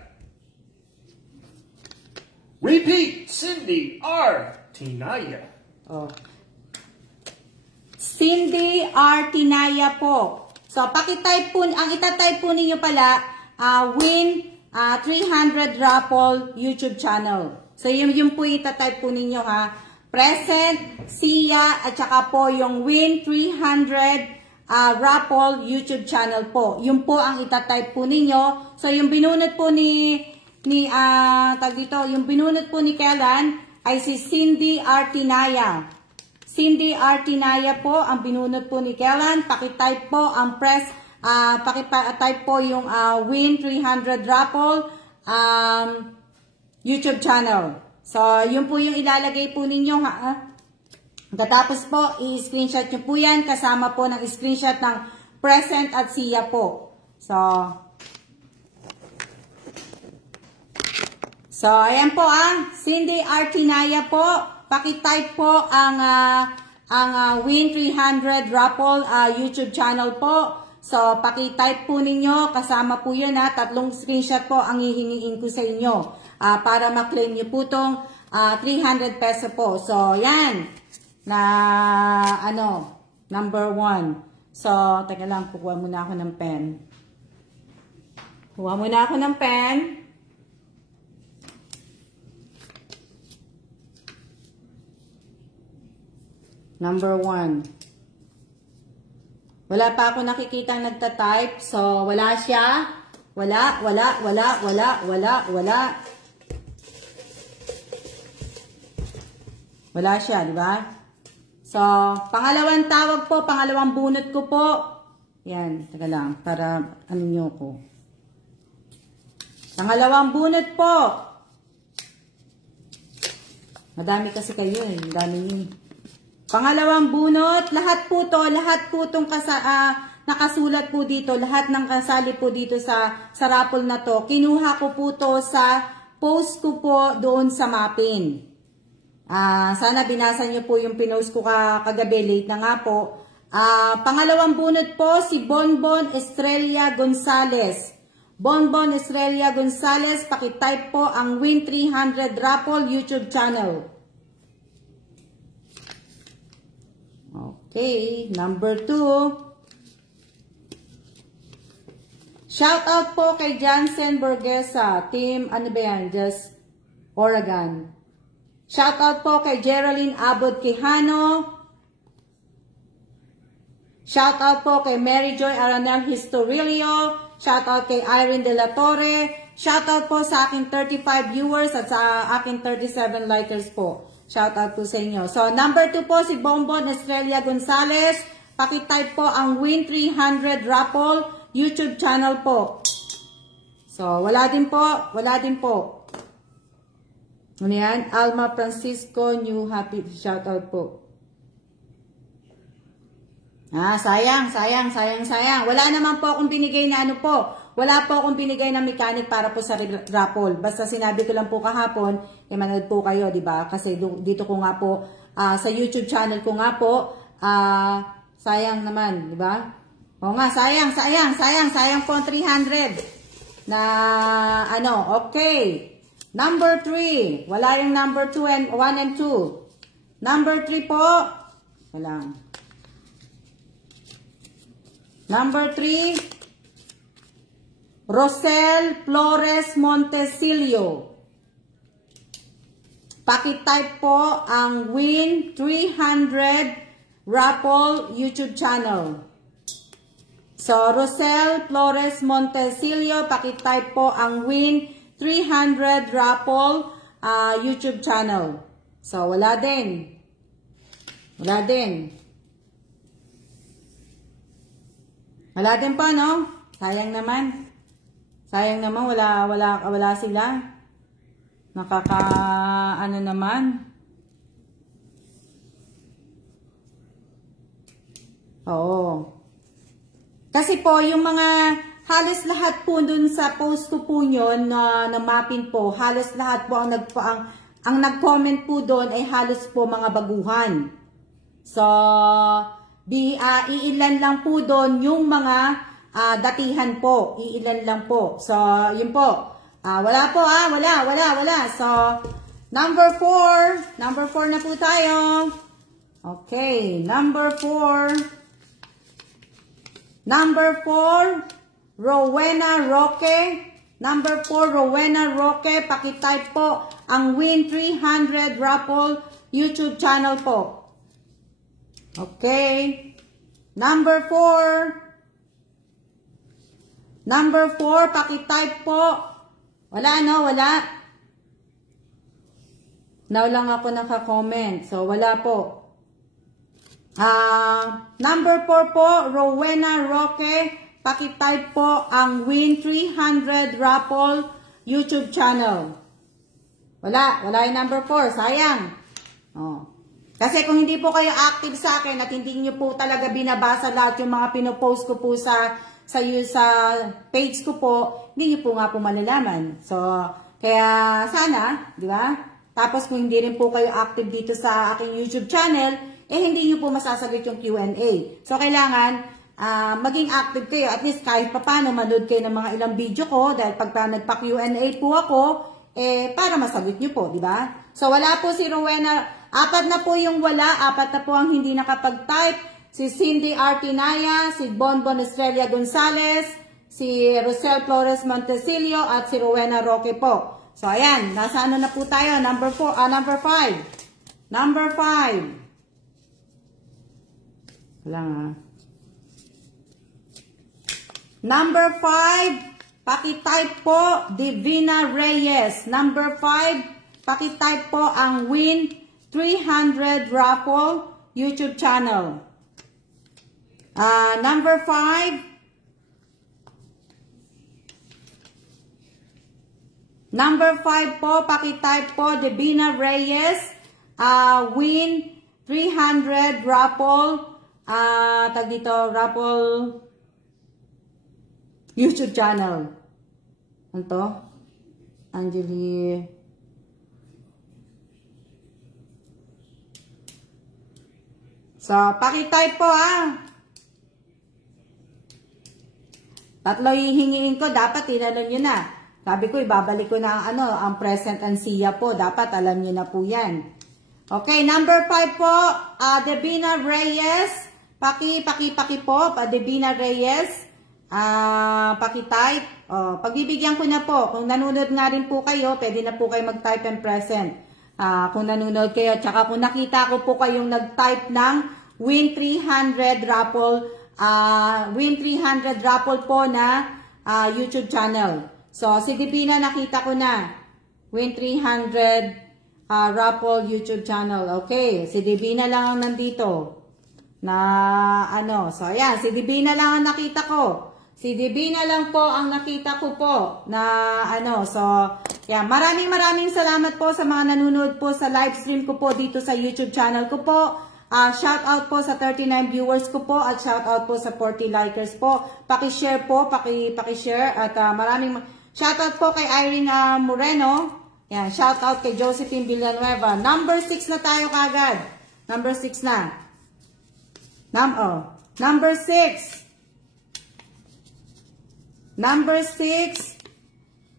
Repeat, Cindy R. Tinaya. Cindy R. Tinaya po. So, pakitype po, ang itatype po ninyo pala, win 300 raffle YouTube channel. So, yun po itatype po ninyo Present, Sia, at saka po yung win 300 raffle YouTube channel po. Yun po ang itatype po ninyo. So, yung binunot po yung binunot po ni Kellan ay si Cindy R. Tinaya. Cindy R. Tinaya po ang binunot po ni Kellan. Pakitype po ang pakitype po yung win 300 raffle YouTube channel. So, yun po yung ilalagay po ninyo Katapos po, i-screenshot nyo po yan kasama po ng screenshot ng present at siya po. So, ayan po Cindy R. Tinaya po. Pakitype po ang win 300 raffle YouTube channel po. So, pakitype po ninyo. Kasama po yun 3 screenshot po ang hihingiin ko sa inyo. Para maklaim nyo po itong 300 peso po. So, yan. Number 1. So, teka lang. Kukuha muna ako ng pen. Number 1. Wala pa ako nakikitang nagtatype. So, wala siya. Wala. Wala siya, di ba? So, pangalawang tawag po, pangalawang bunot ko po. Yan, teka lang, para ano nyo ko. Pangalawang bunot po. Madami kasi kayo dami nyo. Pangalawang bunot, lahat po itong nakasulat po dito, lahat ng kasali po dito sa raffle na to. Kinuha ko po to sa post ko po doon sa mapping. Sana binasa nyo po yung pinost ko kagabi, late na nga po. Pangalawang bunot po, si Bonbon Estrella Gonzales. Bonbon Estrella Gonzales, pakitype po ang Win 300 Raffle YouTube channel. Okay, number 2. Shout out po kay Jansen Burguesa, team, ano ba yan, just Oregon. Shout out po kay Geraldine Abod Quijano. Shout out po kay Mary Joy Aranel Historilio. Shout out kay Irene De La Torre. Shout out po sa aking 35 viewers at sa aking 37 likers po. Shout out po sa inyo. So, number 2 po si Bonbon Estrella Gonzales. Pakitype po ang Win 300 Raffle YouTube channel po. So, wala din po. Ano yan? Alma Francisco, new happy shout out po. Sayang. Wala naman po akong binigay na ano po. Wala po akong binigay na mechanic para po sa raffle. Basta sinabi ko lang po kahapon, manood po kayo, di ba? Kasi dito ko nga po, sa YouTube channel ko nga po, sayang naman, di ba? O nga, sayang po ang 300. Na, okay. Number 3. Wala yung number 2 and 1 and 2. Number 3 po. Wala. Number 3. Rosel Flores Montesilio. Pakitype po ang Win 300 Raffle YouTube channel. So, Rosel Flores Montesilio, pakitype po ang Win 300 Raffle YouTube channel. So, wala din. Wala din. Wala din pa, no? Sayang naman. Sayang naman, wala sila. Ano naman. Oo. Kasi po, yung mga halos lahat po dun sa post ko po yun na mapping po, halos lahat po ang nag-comment po doon ay halos po mga baguhan. So, iilan lang po doon yung mga datihan po. Iilan lang po. So, yun po. Wala po wala. So, number 4. Number 4 na po tayo. Okay, number 4. Number 4, Rowena Roque. Number 4, Rowena Roque. Pakitype po ang Win 300 Raffle YouTube channel po. Okay. Number 4. Number 4, pakitype po. Wala, no? Wala. Now lang ako naka-comment. So, wala po. Number 4 po, Rowena Roque. Pakitype po ang Win 300 Raffle YouTube channel. Wala yung number 4. Sayang. Kasi kung hindi po kayo active sa akin at hindi nyo po talaga binabasa lahat yung mga pinopost ko po sa page ko po, hindi nyo po nga po malalaman. So, kaya sana, di ba? Tapos kung hindi rin po kayo active dito sa aking YouTube channel, hindi nyo po masasagot yung Q&A. So, kailangan maging active kayo. At least kahit papano, manood kayo ng mga ilang video ko. Dahil pagka nagpa-Q&A po ako, para masagot nyo po, di ba? So, wala po si Rowena. 4 na po yung wala. 4 na po ang hindi nakapag-type. Si Cindy Artinaya, si Bonbon Estrella Gonzalez, si Rosel Flores Montesilio, at si Rowena Roque po. So, ayan. Nasa ano na po tayo? Number 5. Number 5. Wala nga. Number 5, pakitype po Divina Reyes. Number 5, pakitype po ang Win 300 Raffle YouTube channel. Number 5. Number 5 po, pakitype po Divina Reyes. Win 300 Raffle. Raffle YouTube channel. Ano to? Angeli. So, pakitype po Tatlo hihingin ko, dapat tinanong nyo na. Sabi ko, ibabalik ko na ang present and siya po. Dapat alam nyo na po yan. Okay, number 5 po, Devina Reyes. Paki po, Devina Reyes. Pakitype. Pagbibigyan ko na po. Kung nanonood nga rin po kayo, pwede na po kayo mag-type and present. Kung nanonood kayo, tsaka kung nakita ko po kayong nag-type ng Win 300 Raffle po na YouTube channel. So, si Devina nakita ko na. Win 300 Raffle YouTube channel. Okay, si Devina lang ang nandito. So, ayan, si Devina lang ang nakita ko. Si Devina lang po ang nakita ko po so, yeah, maraming salamat po sa mga nanonood po sa live stream ko po dito sa YouTube channel ko po. Shout out po sa 39 viewers ko po at shout out po sa 40 likers po. Paki-share po, paki-share at maraming shout out po kay Irene Moreno. Yan, shout out kay Josephine Villanueva. Number 6 na tayo kagad. Number 6 na. Number 6. Number 6,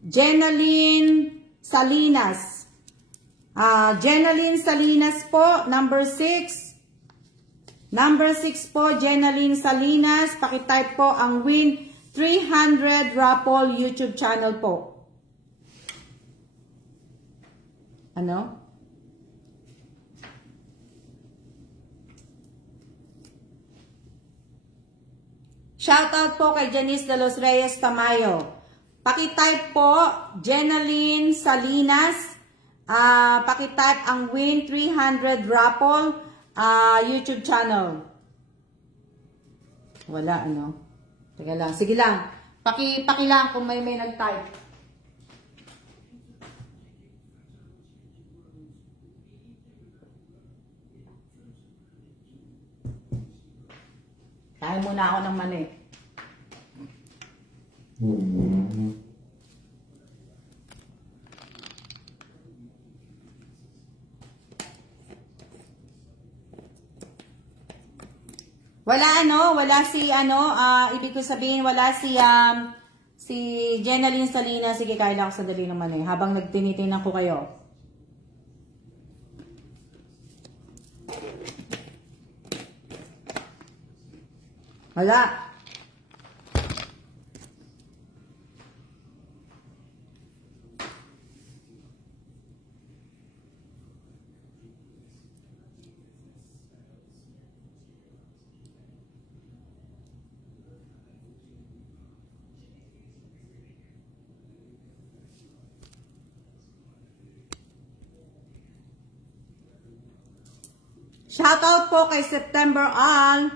Jenaline Salinas. Jenaline Salinas po, number 6. Number 6 po, Jenaline Salinas. Pakitype po ang Win 300 Raffle YouTube channel po. Ano? Shoutout po kay Janice de los Reyes Tamayo. Pakitype po, Jenaline Salinas. Pakitype ang Win 300 Raffle YouTube channel. Wala, ano? Teka lang. Sige lang. Paki lang kung may nag-type. Kain muna ako ng mani. Wala si ibig ko sabihin wala si Jenaline Salinas. Sige, kain lang ako sandali ng mani habang nagtinitingnan ko kayo. Wala. Shoutout po kay September Al.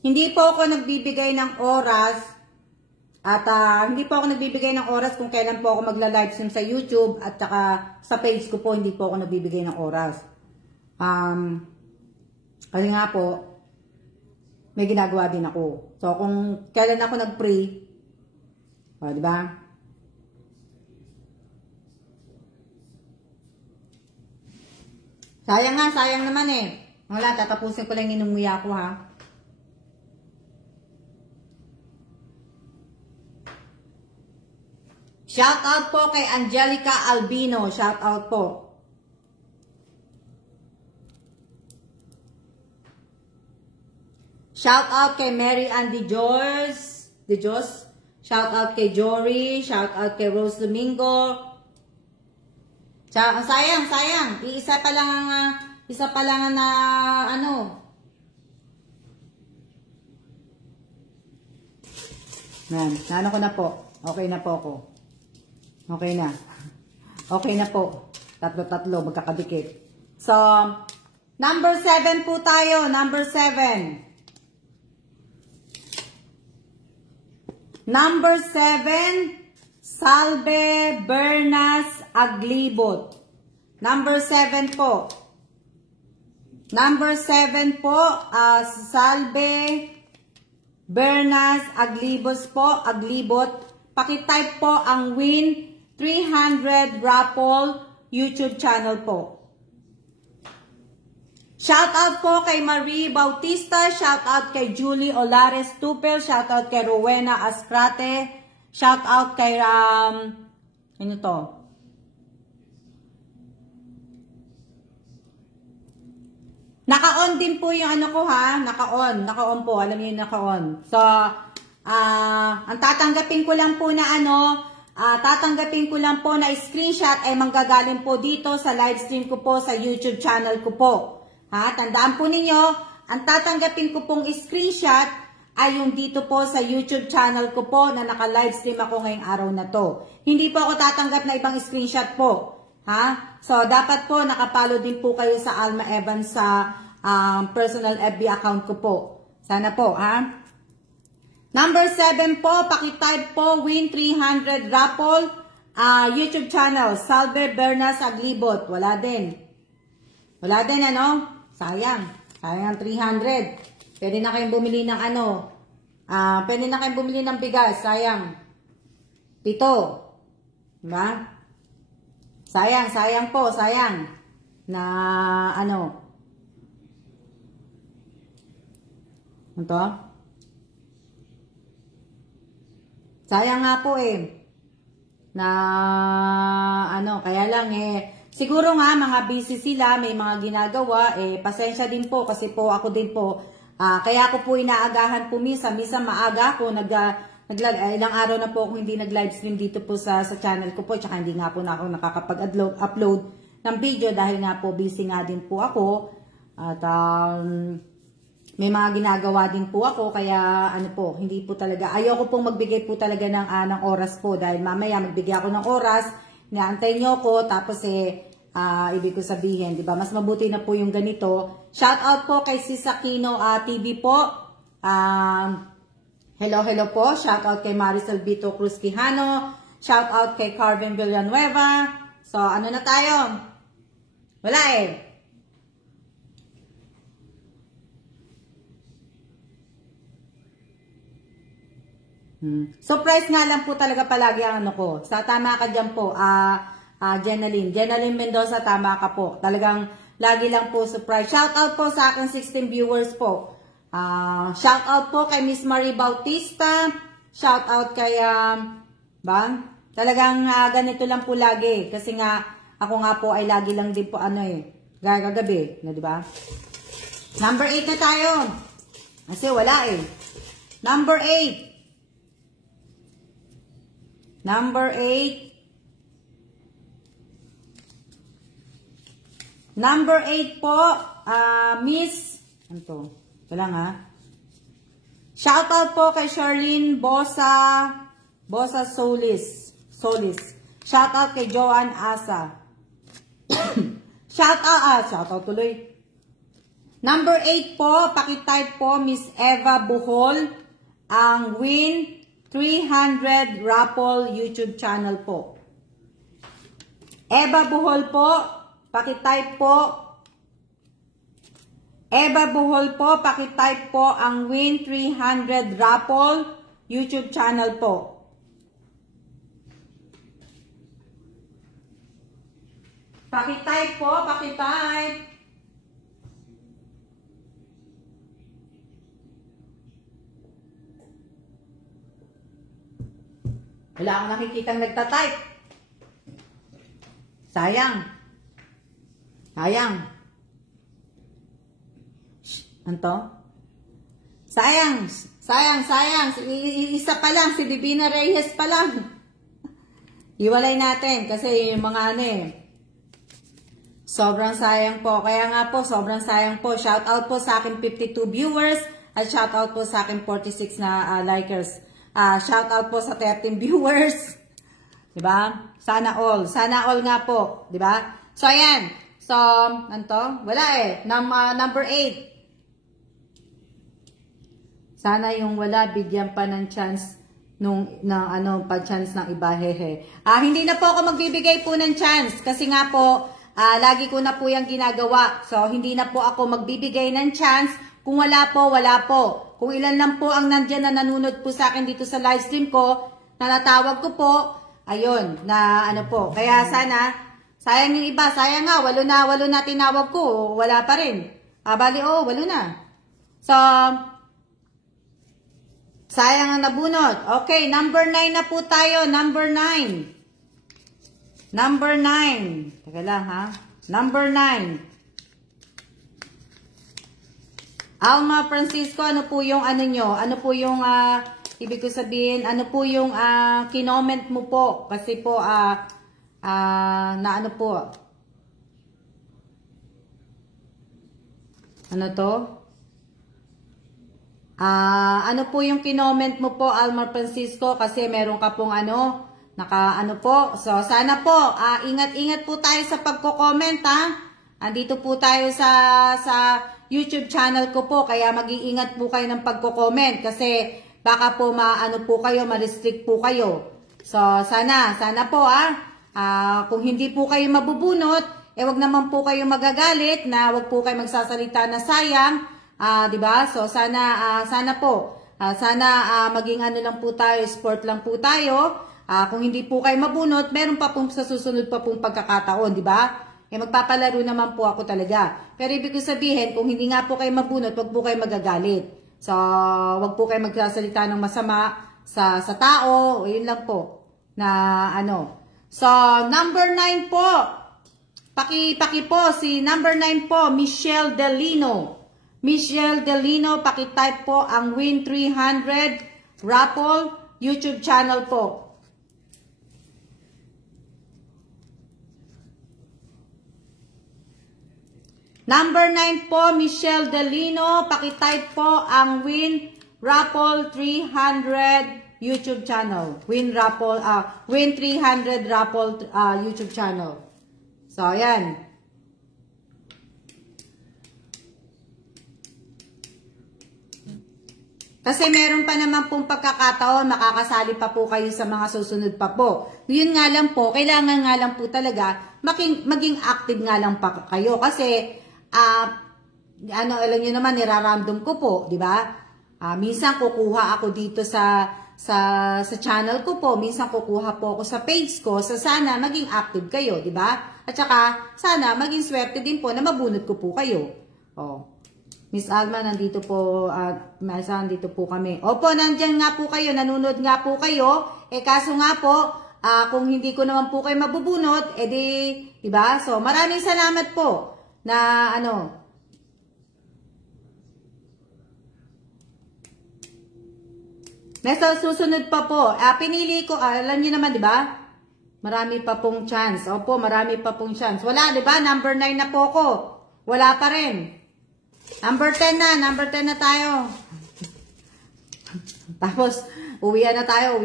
Hindi po ako nagbibigay ng oras at hindi po ako nagbibigay ng oras kung kailan po ako magla-livestream sa YouTube at saka sa page ko po hindi po ako nagbibigay ng oras. Kasi nga po may ginagawa din ako. So kung kailan ako nag-pray, di ba? Sayang naman eh. Wala, tatapusin ko lang inumuya ko ha. Shout out po kay Angelica Albino. Shout out po. Shout out kay Mary Ann De Jos. Shout out kay Jory. Shout out kay Rose Domingo. Sayang. Isa pa lang na ano. Yan, ano ko na po. Okay na po ako. Okay na. Okay na po. Tatlo, magkakadikit. So, number 7 po tayo. Number 7. Number 7, Salve Bernas Aglibot. Number 7 po. Number 7 po, Salve Bernas Aglibot. Pakitype po ang Win 300 Raffle YouTube channel po. Shout out po kay Marie Bautista, shout out kay Julie Olares Tupel, shout out kay Rowena Ascrate, shout out kay ano to? Naka-on din po yung ano ko ha, naka-on po, alam niyo yung naka-on. So, ang tatanggapin ko lang po na screenshot ay manggagaling po dito sa live stream ko po sa YouTube channel ko po. Ha, tandaan po ninyo, ang tatanggapin ko pong screenshot ay yung dito po sa YouTube channel ko po na naka-live stream ako ngayong araw na to. Hindi po ako tatanggap na ibang screenshot po. Ha? So, dapat po nakapalo din po kayo sa Alma Evans sa personal FB account ko po. Sana po, ha? Number 7 po, pakitype po, Win 300 Raffle, YouTube channel, Salve Bernas Aglibot. Wala din, ano? Sayang 300. Pwede na kayong bumili ng ano, pwede na kayong bumili ng bigas, sayang. 7. Diba? Sayang po, sayang. Na ano? Ito? Sayang nga po eh. Na ano, kaya lang siguro nga mga busy sila, may mga ginagawa, pasensya din po kasi po ako din po, kaya ako po inaagahan po minsan maaga ako, ilang araw na po ako hindi nag-livestream dito po sa channel ko po, tsaka hindi nga po na ako nakakapag-upload ng video dahil nga po busy nga din po ako, at may mga ginagawa din po ako, kaya ano po, hindi po talaga, ayoko pong magbigay po talaga ng oras po, dahil mamaya magbigay ako ng oras, naantay nyo ko, tapos ibig ko sabihin, di ba, mas mabuti na po yung ganito. Shout out po kay Sis Aquino TV po, hello po, shout out kay Maricel Vito Cruz Quijano, shout out kay Carvin Villanueva. So, ano na tayo? Wala Surprise nga lang po talaga palagi ang ano ko. Sa tama ka dyan po, Jenaline Mendoza, tama ka po. Talagang lagi lang po surprise. Shout out po sa aking 16 viewers po. Shout out po kay Miss Marie Bautista. Shout out kay, talagang ganito lang po lagi. Kasi nga, ako nga po ay lagi lang din po gagabi. Na, diba? Number 8 na tayo. Kasi wala Number 8. Number 8. Number 8 po, Miss, ano to? Ito lang Shout out po kay Charlene Bosa Solis. Shout out kay Joanne Asa. shout out tuloy. Number 8 po, pakitype po, Miss Eva Buhol, ang Win 300 Raffle YouTube channel po. Eva Buhol po, pakitype po. Eva Buhol po, pakitype po ang Win 300 Raffle YouTube channel po. Pakitype po, pakitype. Wala akong nakikitang nagtatype. Sayang. Anto? Sayang. Isa pa lang, si Divina Reyes pa lang. Iwalay natin kasi yung mga sobrang sayang po. Kaya nga po, sobrang sayang po. Shout out po sa akin 52 viewers at shout out po sa akin 46 na likers. Shout out po sa 13 viewers. Diba? Sana all nga po. Diba? So, ayan. So, anto? Wala number 8. Sana yung wala, bigyan pa ng chance pa-chance ng iba, hindi na po ako magbibigay po ng chance. Kasi nga po, lagi ko na po yung ginagawa. So, hindi na po ako magbibigay ng chance. Kung wala po, wala po. Kung ilan lang po ang nandyan na nanunod po sa akin dito sa live stream ko, na natawag ko po, ayun, na po. Kaya sana, sayang yung iba, sayang nga, walo na tinawag ko, wala pa rin. Bali, walo na. So, sayang ang nabunot. Okay, number 9 na po tayo, number 9. Number 9. Teka lang Number 9. Alma Francisco, ano po yung nyo? Ano po yung, ibig ko sabihin, ano po yung kinoment mo po? Kasi po, na ano po? Ano to? Ano po yung kinoment mo po, Alma Francisco? Kasi meron ka pong po. So, sana po, ingat-ingat po tayo sa pagko-comment, Andito po tayo sa YouTube channel ko po, kaya mag-iingat po kayo ng pagko-comment kasi baka po ma-restrict po kayo. So, sana po kung hindi po kayo mabubunot, wag naman po kayo magagalit na wag po kayo magsasalita na sayang, 'di ba? So, sana po, maging lang po tayo, sport lang po tayo. Kung hindi po kayo mabunot, meron pa pong sa susunod pa pong pagkakataon, di ba? Magpapalaro naman po ako talaga. Pero ibig ko sabihin, kung hindi nga po kayo mabunot, wag po kayo magagalit. So, wag po kayo magsasalita ng masama sa tao, yun lang po. Na ano. So, number 9 po. Paki po, si number 9 po, Michelle Delino. Michelle Delino, paki-type po ang Win 300 Raffle YouTube channel po. Number 9 po, Michelle Delino, paki-type po ang Win Raffle 300 YouTube channel. Win 300 Raffle YouTube channel. So, ayan. Kasi meron pa naman pong pagkakataon, makakasali pa po kayo sa mga susunod pa po. Yun nga lang po, kailangan nga lang po talaga maging active nga lang pa kayo. Kasi, alam nyo naman, nirarandom ko po, di ba? Minsan kukuha ako dito sa channel ko po, minsan kukuha po ako sa page ko, sana maging active kayo, di ba? At saka, sana maging swerte din po na mabunot ko po kayo. Oh. Miss Alma, nandito po, nandito po kami. Opo, nandyan nga po kayo, nanunod nga po kayo. Kaso nga po, kung hindi ko naman po kayo mabubunot, di ba? So, maraming salamat po na, Next, susunod pa po. Pinili ko, alam niyo naman, di ba? Marami pa pong chance. Opo, marami pa pong chance. Wala, di ba? Number 9 na po ko. Wala pa rin. Number 10 na tayo. Tapos, uwian na tayo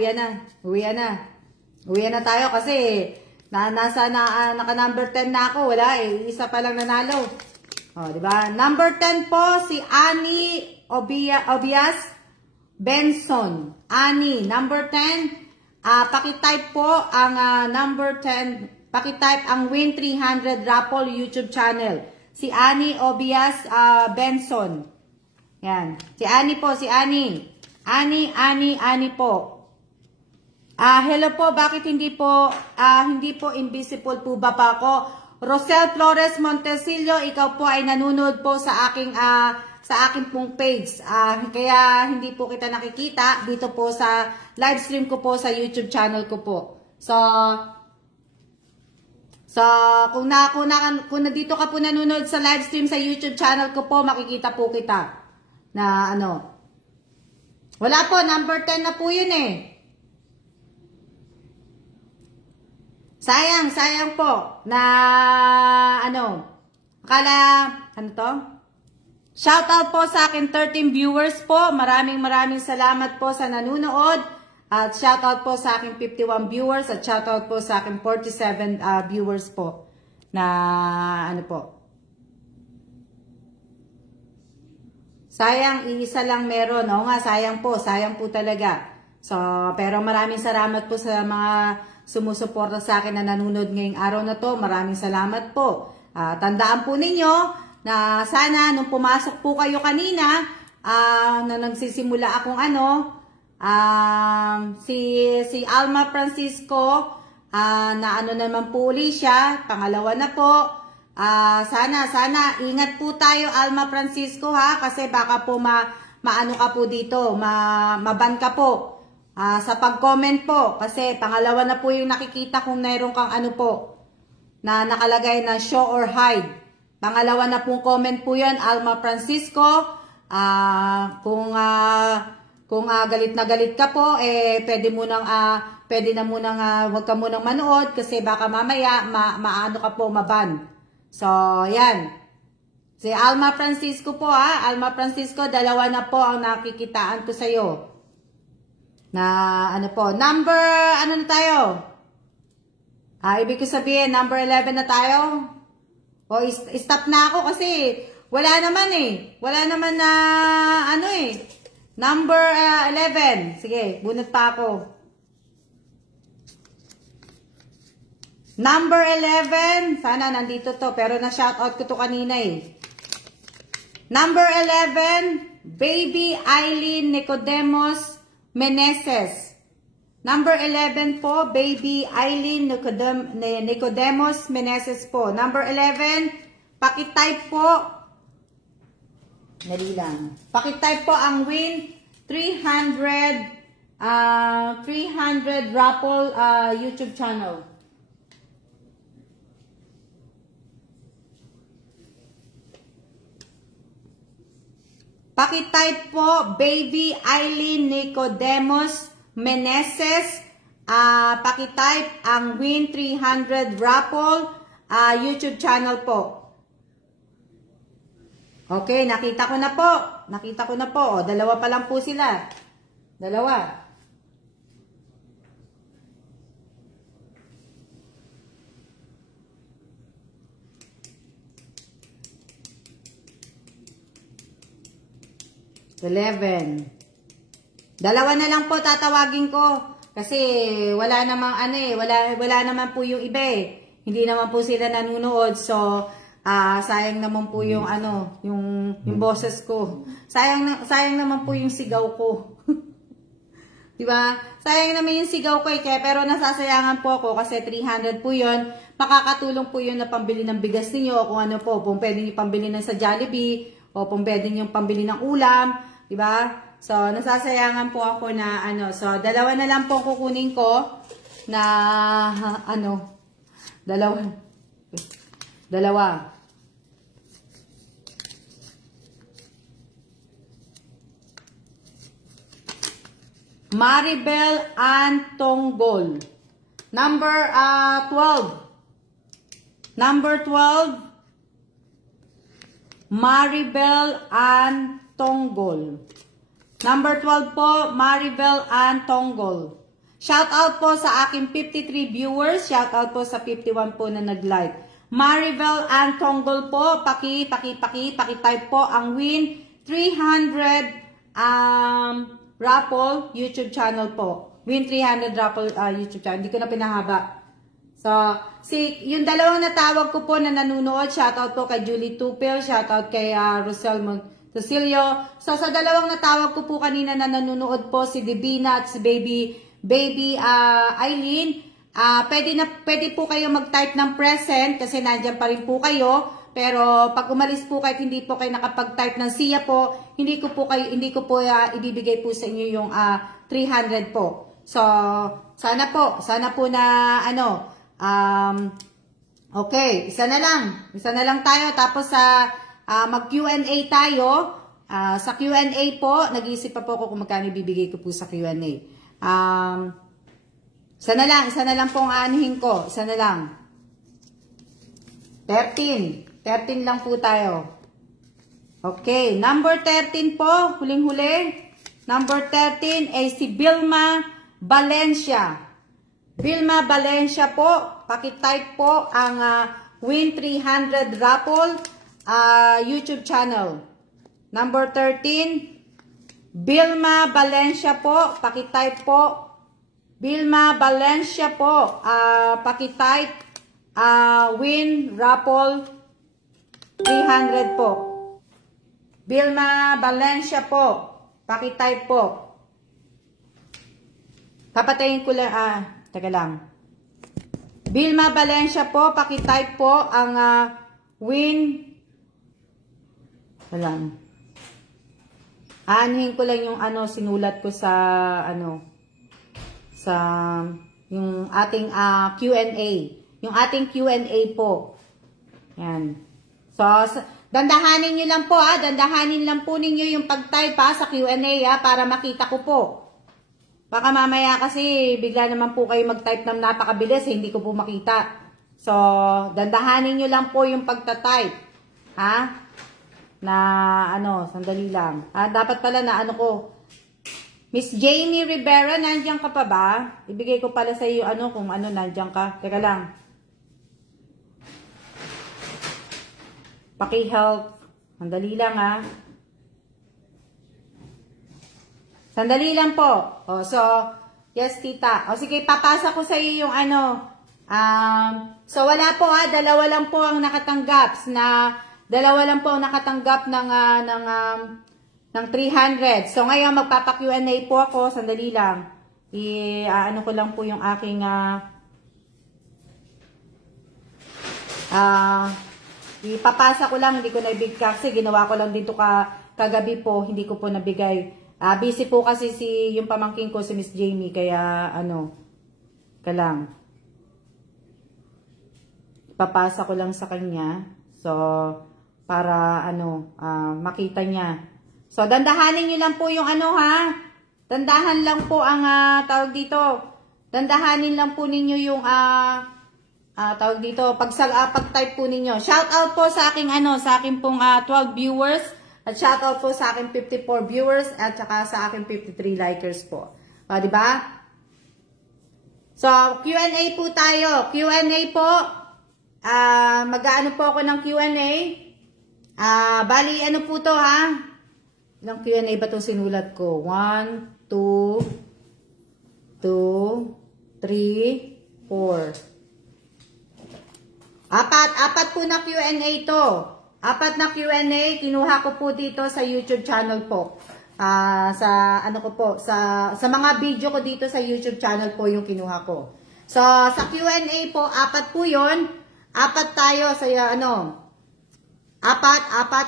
kasi naka number 10 na ako. Wala isa pa lang nanalo. Di ba? Number 10 po, si Annie Obias Benson. Annie, number 10. Paki-type po ang number 10. Paki-type ang Win 300 Raffle YouTube channel. Si Annie Obias Benson. Yan. Si Annie po, si Annie. Annie po. Hello po, bakit hindi po invisible po ba pa ako? Rosel Flores Montesillo, ikaw po ay nanunod po sa aking pong page. Kaya hindi po kita nakikita dito po sa live stream ko po sa YouTube channel ko po. So, kung nandito ka po nanonood sa live stream sa YouTube channel ko po, makikita po kita na Wala po, number 10 na po yun Sayang po na akala, Shoutout po sa akin 13 viewers po. Maraming salamat po sa nanonood. At shoutout po sa aking 51 viewers at shoutout po sa aking 47 viewers po na Sayang, iisa lang meron. Oo nga, sayang po talaga. So, pero maraming salamat po sa mga sumusuporta sa akin na nanonood ngayong araw na to. Maraming salamat po. Tandaan po ninyo na sana nung pumasok po kayo kanina, na nagsisimula akong si Alma Francisco, na naman po uli siya, pangalawa na po. Sana ingat po tayo, Alma Francisco, ha, kasi baka po maano ka po dito, maban ka po sa pag-comment po, kasi pangalawa na po yung nakikita kung mayroon kang na nakalagay na show or hide. Pangalawa na pong comment po yun, Alma Francisco. Kung galit na galit ka po, pwede na munang wag ka munang manood kasi baka mamaya maano ka po, maban. So, yan. Si Alma Francisco po, Alma Francisco, dalawa na po ang nakikitaan ko sa iyo. Na number na tayo? Ibig ko sabihin, number 11 na tayo. O, stop na ako kasi wala naman Wala naman na Number 11. Sige, bunot pa ako. Number 11. Sana nandito to, pero na-shoutout ko to kanina Number 11, Baby Eileen Nicodemus Meneses. Number 11 po, Baby Eileen Nicodemus Meneses po. Number 11, pakitype po. Dali lang. Pakitype po ang win 300 raffle YouTube channel. Pakitype po, Baby Eileen Nicodemus Meneses. Pakitype ang win 300 raffle YouTube channel po. Okay, nakita ko na po. Nakita ko na po. O, dalawa pa lang po sila. Dalawa. Dalawa na lang po tatawagin ko. Kasi wala namang wala naman po yung iba eh. Hindi naman po sila nanonood. So, sayang naman po yung yung boses ko. Sayang naman po yung sigaw ko. 'Di ba? Sayang naman yung sigaw ko eh. Pero nasasayangan po ako kasi 300 po 'yon. Makakatulong po 'yon na pambili ng bigas niyo o kung ano po, kung pwedeng niyo pambili ng sa Jollibee o kung pwedeng niyo pambili ng ulam, 'di ba? So, nasasayangan po ako na so dalawa na lang po kukunin ko na dalawa. Maribel Antonggol. Number 12. Number 12. Maribel Antonggol. Number 12 po, Maribel Antonggol. Shout out po sa aking 53 viewers. Shout out po sa 51 po na nag-like. Maribel Antonggol po, paki-type po ang win 300 raffle YouTube channel po. Win 300 raffle YouTube channel. Hindi ko na pinahaba. So, yung dalawang natawag ko po na nanonood, shoutout po kay Julie Tupil, shoutout kay Rosel Montesilio. So, sa dalawang natawag ko po kanina na nanonood po, si Divina at si Baby Eileen, pwede po kayo mag-type ng present kasi nandiyan pa rin po kayo. Pero pag umalis po kahit hindi po kayo nakapag-type ng siya po, hindi ko po ibibigay po sa inyo yung 300 po. So, sana po na okay, isa na lang tayo tapos mag Q&A tayo. Sa Q&A po, nag-iisip pa po ako kung magkano ibibigay ko po sa Q&A. Isa na lang po ang aanihin ko. Isa na lang. 13 lang po tayo. Okay, number 13 po, huling-huli. Number 13 ay si Vilma Valencia. Vilma Valencia po, pakitype po ang win 300 raffle YouTube channel. Number 13, Vilma Valencia po, pakitype po. Vilma Valencia po, pakitype win raffle 300 po. Vilma Valencia po, pakitype po. Papatayin ko lang, teka lang. Vilma Valencia po, pakitype po ang win. Alam. Aanhin ko lang yung sinulat ko sa sa yung ating Q&A. Yung ating Q&A po. Yan. So, dandahanin nyo lang po dandahanin lang po ninyo yung pag-type sa Q&A para makita ko po. Baka mamaya kasi bigla naman po kayo mag-type ng napakabilis, hindi ko po makita. So, dandahanin nyo lang po yung pagta-type. Sandali lang. Dapat pala na ko. Miss Jamie Rivera, nandiyan ka pa ba? Ibigay ko pala sa iyo kung nandiyan ka. Teka lang. Paki-help. Sandali lang Sandali lang po. So, yes tita. Sige, papasa ko sa iyo yung so wala po dalawa lang po ang nakatanggap ng 300. So ngayon magpapa Q&A po ako, sandali lang. ano ko lang po yung aking ipapasa ko lang, hindi ko naibig kasi ginawa ko lang dito kagabi po, hindi ko po nabigay. Busy po kasi yung pamangking ko, si Miss Jamie, kaya ka lang. Papasa ko lang sa kanya. So, para makita niya. So, dandahanin niyo lang po yung ha. Dandahan lang po ang tawag dito. Dandahanin lang po ninyo yung tawag dito, pag-type po ninyo. Shout out po sa aking sa aking pong 12 viewers at shout out po sa aking 54 viewers at saka sa aking 53 likers po. Di ba? So, Q&A po tayo. Q&A po. Mag-aano po ako ng Q&A. Bali po to ha. Ilang Q&A ba itong sinulat ko? 1, 2, 3, 4. Apat po na Q&A to. Apat na Q&A, kinuha ko po dito sa YouTube channel po. Sa mga video ko dito sa YouTube channel po yung kinuha ko. So, sa Q&A po, apat po yun. Apat tayo sa apat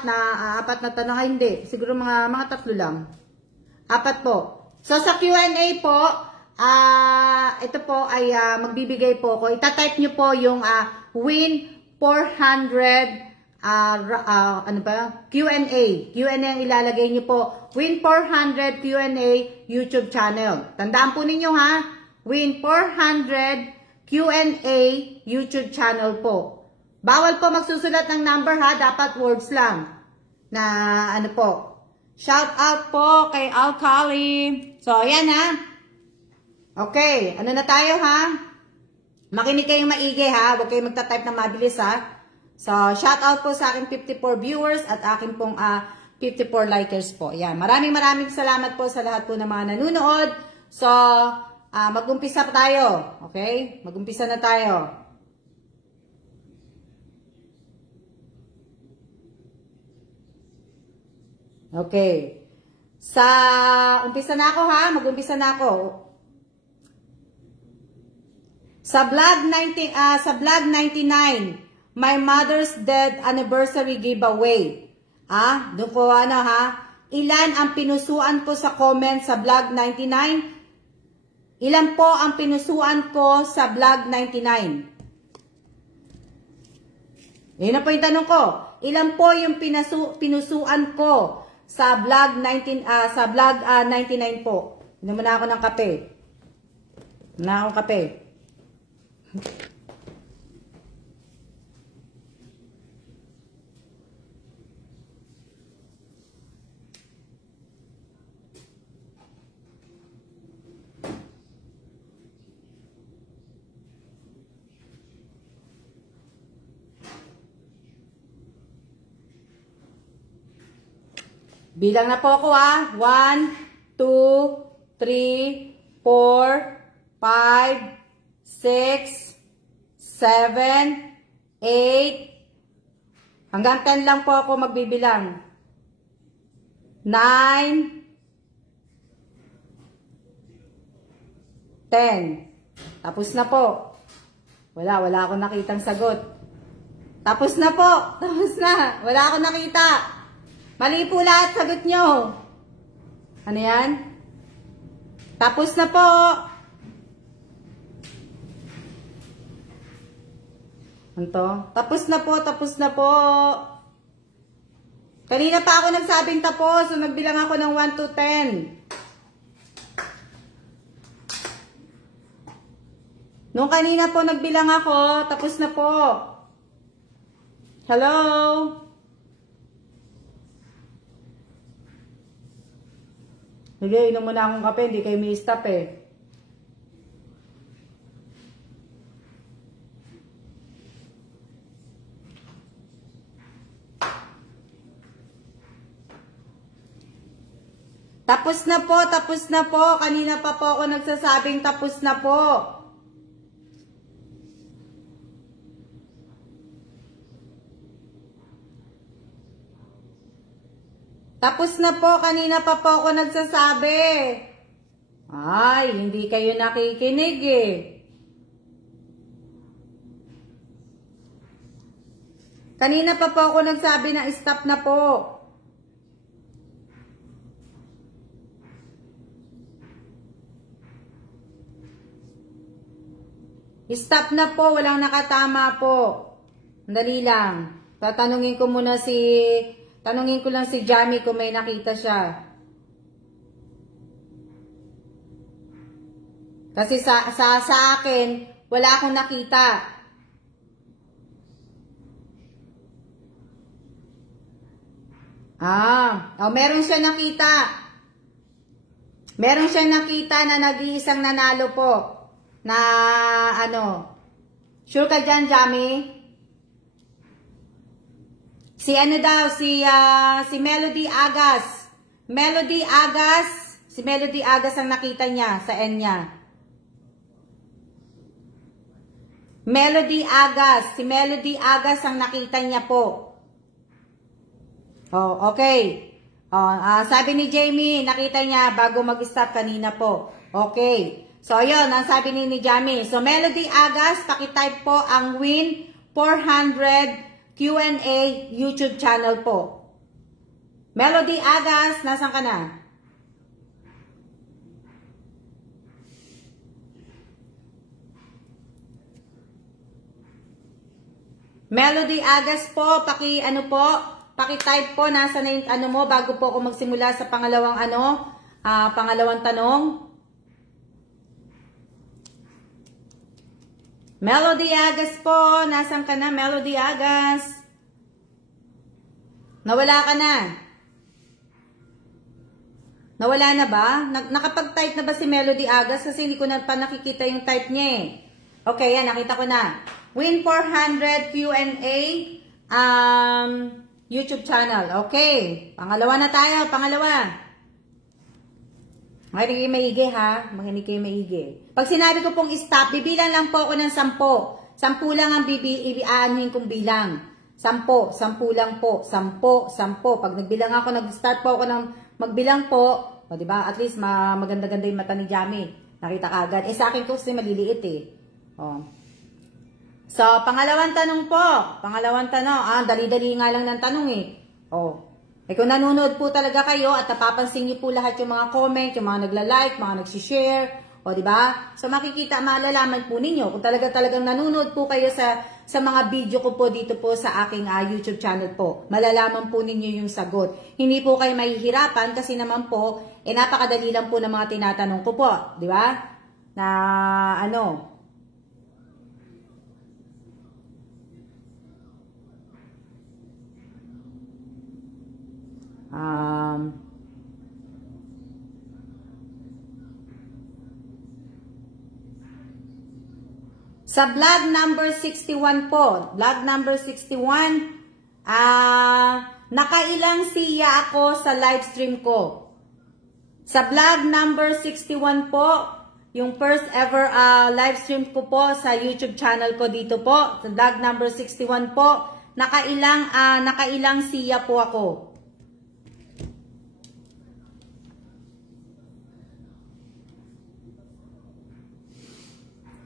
na tanong, hindi. Siguro mga tatlo lang. Apat po. So, sa Q&A po, ito po ay magbibigay po ako. Itatype nyo po yung win 400 Q&A. Q&A ang ilalagay nyo po. Win 400 Q&A YouTube channel. Tandaan po ninyo ha. Win 400 Q&A YouTube channel po. Bawal po magsusulat ng number ha. Dapat words lang. Na po. Shout out po kay Alcali. So, ayan ha. Okay. Ano na tayo ha? Makinig kayong maigi ha. Huwag kayong magta-type na mabilis ha. So, shout out po sa aking 54 viewers at aking pong 54 likers po. Ayan. Maraming salamat po sa lahat po ng mga nanonood. So, mag-umpisa pa tayo. Okay? Mag-umpisa na tayo. Okay. Umpisa na ako ha. Mag-umpisa na ako. Sa vlog 99, my mother's death anniversary giveaway. Doon ko ha. Ilan ang pinusuan ko sa comment sa vlog 99? Ilan po ang pinusuan ko sa vlog 99? Yun na po yung tanong ko. Ilan po yung pinusuan ko sa vlog 99 po? Inom muna ako ng kape. Muna akong kape. Bilang na po ako ha. 1, 2, 3, 4, 5, 6, 7, 8. Hanggang 10 lang po ako magbibilang. 9, 10. Tapos na po. Wala akong nakitang sagot. Tapos na po. Tapos na. Wala akong nakita. Mali po lahat sagot nyo. Ano yan? Tapos na po. Anto? Tapos na po, tapos na po. Kanina pa ako nagsabing tapos. So, nagbilang ako ng 1 to 10. Nung kanina po nagbilang ako, tapos na po. Hello? Sige, inom muna akong kape. Hindi kayo may stop eh. Tapos na po, tapos na po. Kanina pa po ako nagsasabing tapos na po. Tapos na po, kanina pa po ako nagsasabi. Ay, hindi kayo nakikinig eh. Kanina pa po ako nagsabi na stop na po. Stop na po, walang nakatama po. Dali lang. Tanungin ko lang si Jamie kung may nakita siya. Kasi sa akin, wala akong nakita. Meron siya nakita. Meron siya nakita na nag-iisang nanalo po. Na sure ka dyan, Jamie? Si si Melody Agas. Si Melody Agas ang nakita niya sa N niya. Si Melody Agas ang nakita niya po. Oh, okay. Sabi ni Jamie, nakita niya bago mag-stop kanina po. Okay. So, yun, ang sabi ni Jamie. So, Melody Agas, pakitype po ang Win 400 Q&A YouTube channel po. Melody Agas, nasan ka na? Melody Agas po, pakitype po, nasa na yung mo, bago po ako magsimula sa pangalawang pangalawang tanong. Melody Agas po, nasan ka na, Melody Agas? Nawala ka na? Nawala na ba? Nakapag-type na ba si Melody Agas? Kasi hindi ko na pa nakikita yung type niya eh. Okay, yan, nakita ko na. Win 400 Q&A YouTube channel. Okay, pangalawa na tayo, pangalawa. Makinig kayo maigi ha. Makinig kayo maigi. Pag sinabi ko pong stop, bibilang lang po ako ng 10. 10 lang ang aanuhin kong bilang. 10 lang po. 10. Pag nagbilang ako, nag-start po ako ng magbilang po. O diba? At least maganda-ganda yung mata ni Jamie. Nakita ka agad. Sa akin kasi maliliit eh. O. So, pangalawang tanong po. Pangalawang tanong. Dali-dali nga lang ng tanong eh. O. Kung nanonood po talaga kayo at napapansin niyo po lahat yung mga comment, yung mga nagla-like, mga nag-share, o diba? So makikita, malalaman po ninyo kung talagang nanonood po kayo sa mga video ko po dito po sa aking YouTube channel po. Malalaman po ninyo yung sagot. Hindi po kayo mahihirapan kasi naman po, napakadali lang po ng mga tinatanong ko po, diba? Na sa vlog number 61 po, vlog number 61, nakailang siya ako sa live stream ko. Sa vlog number 61 po, yung first ever live stream ko po sa YouTube channel ko dito po, sa vlog number 61 po, nakailang siya po ako.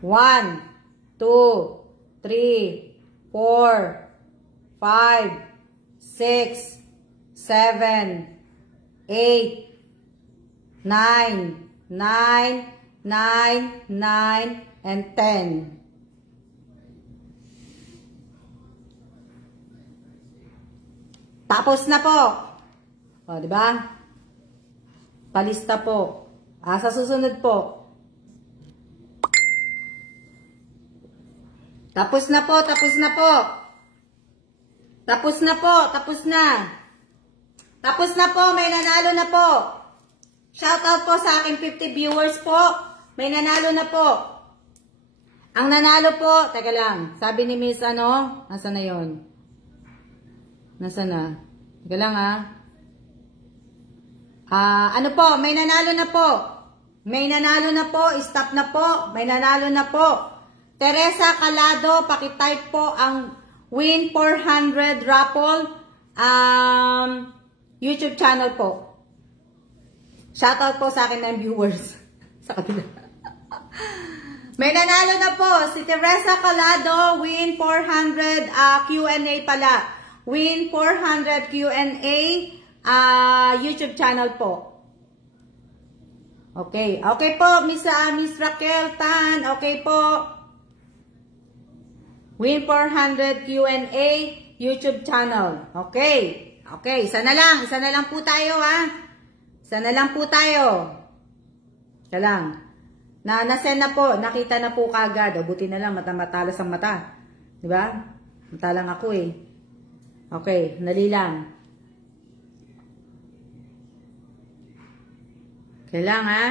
1, 2, 3, 4, 5, 6, 7, 8, 9, 9, and 10. Tapos na po. O, diba? Palista po. Sa susunod po. Tapos na po, tapos na po. Tapos na po, tapos na. Tapos na po, may nanalo na po. Shoutout po sa aking 50 viewers po. May nanalo na po. Ang nanalo po, teka lang, sabi ni Miss nasa na yon? Nasa na? Teka lang po, may nanalo na po. May nanalo na po, stop na po. May nanalo na po. Teresa Calado, pakitype po ang Win 400 Raffle YouTube channel po. Shoutout po sa akin ng viewers. Sa kabila. May nanalo na po. Si Teresa Calado, win 400 Q&A pala. Win 400 Q&A YouTube channel po. Okay. Okay po, Miss Raquel Tan. Okay po. Win 400 Q&A YouTube channel. Okay. Okay, isa na lang po tayo ha. Isa na lang po tayo. Isa lang. Na-send na po, nakita na po kagad. O, buti na lang, matalas ang mata. Diba? Mata lang ako eh. Okay, dali lang. Okay lang ha.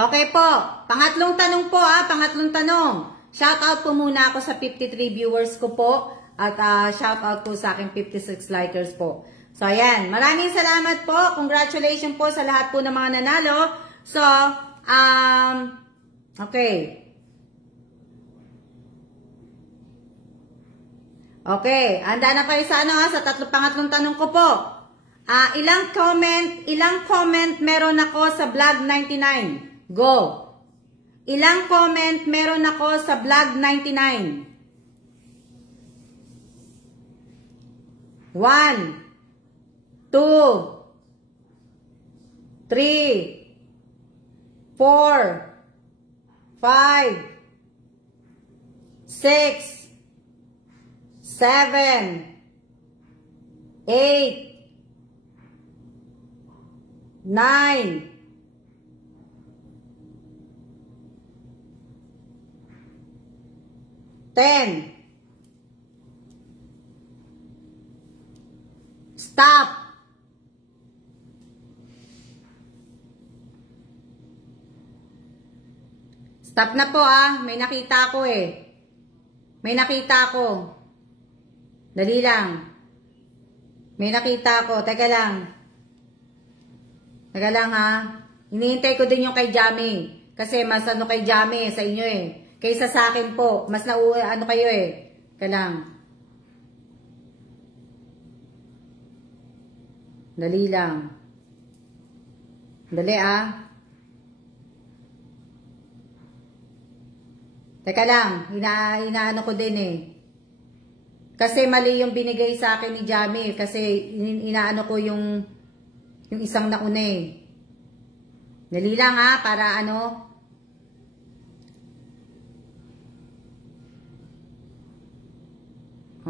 Okay po. Pangatlong tanong po ha. Pangatlong tanong. Shoutout po muna ako sa 53 viewers ko po. At shoutout po sa aking 56 likers po. So ayan. Maraming salamat po. Congratulations po sa lahat po ng mga nanalo. So, okay. Okay. Handa na kayo sa sa pangatlong tanong ko po. Ilang comment meron ako sa vlog 99? Go. Ilang comment meron ako sa vlog 99? 1, 2, 3, 4, 5, 6, 7, 8, 9, 10. Stop. Stop na po may nakita ako eh. May nakita ako. Dali lang. May nakita ako. Teka lang. Teka lang Hinihintay ko din yung kay Jamie. Kasi mas kay Jamie sa inyo eh. Kaysa sa akin po. Mas kayo eh. Kalang. Dali lang. Dali Teka lang. Inaano ko din eh. Kasi mali yung binigay sa akin ni Jamie. Kasi inaano ko yung isang nauna eh. Dali lang para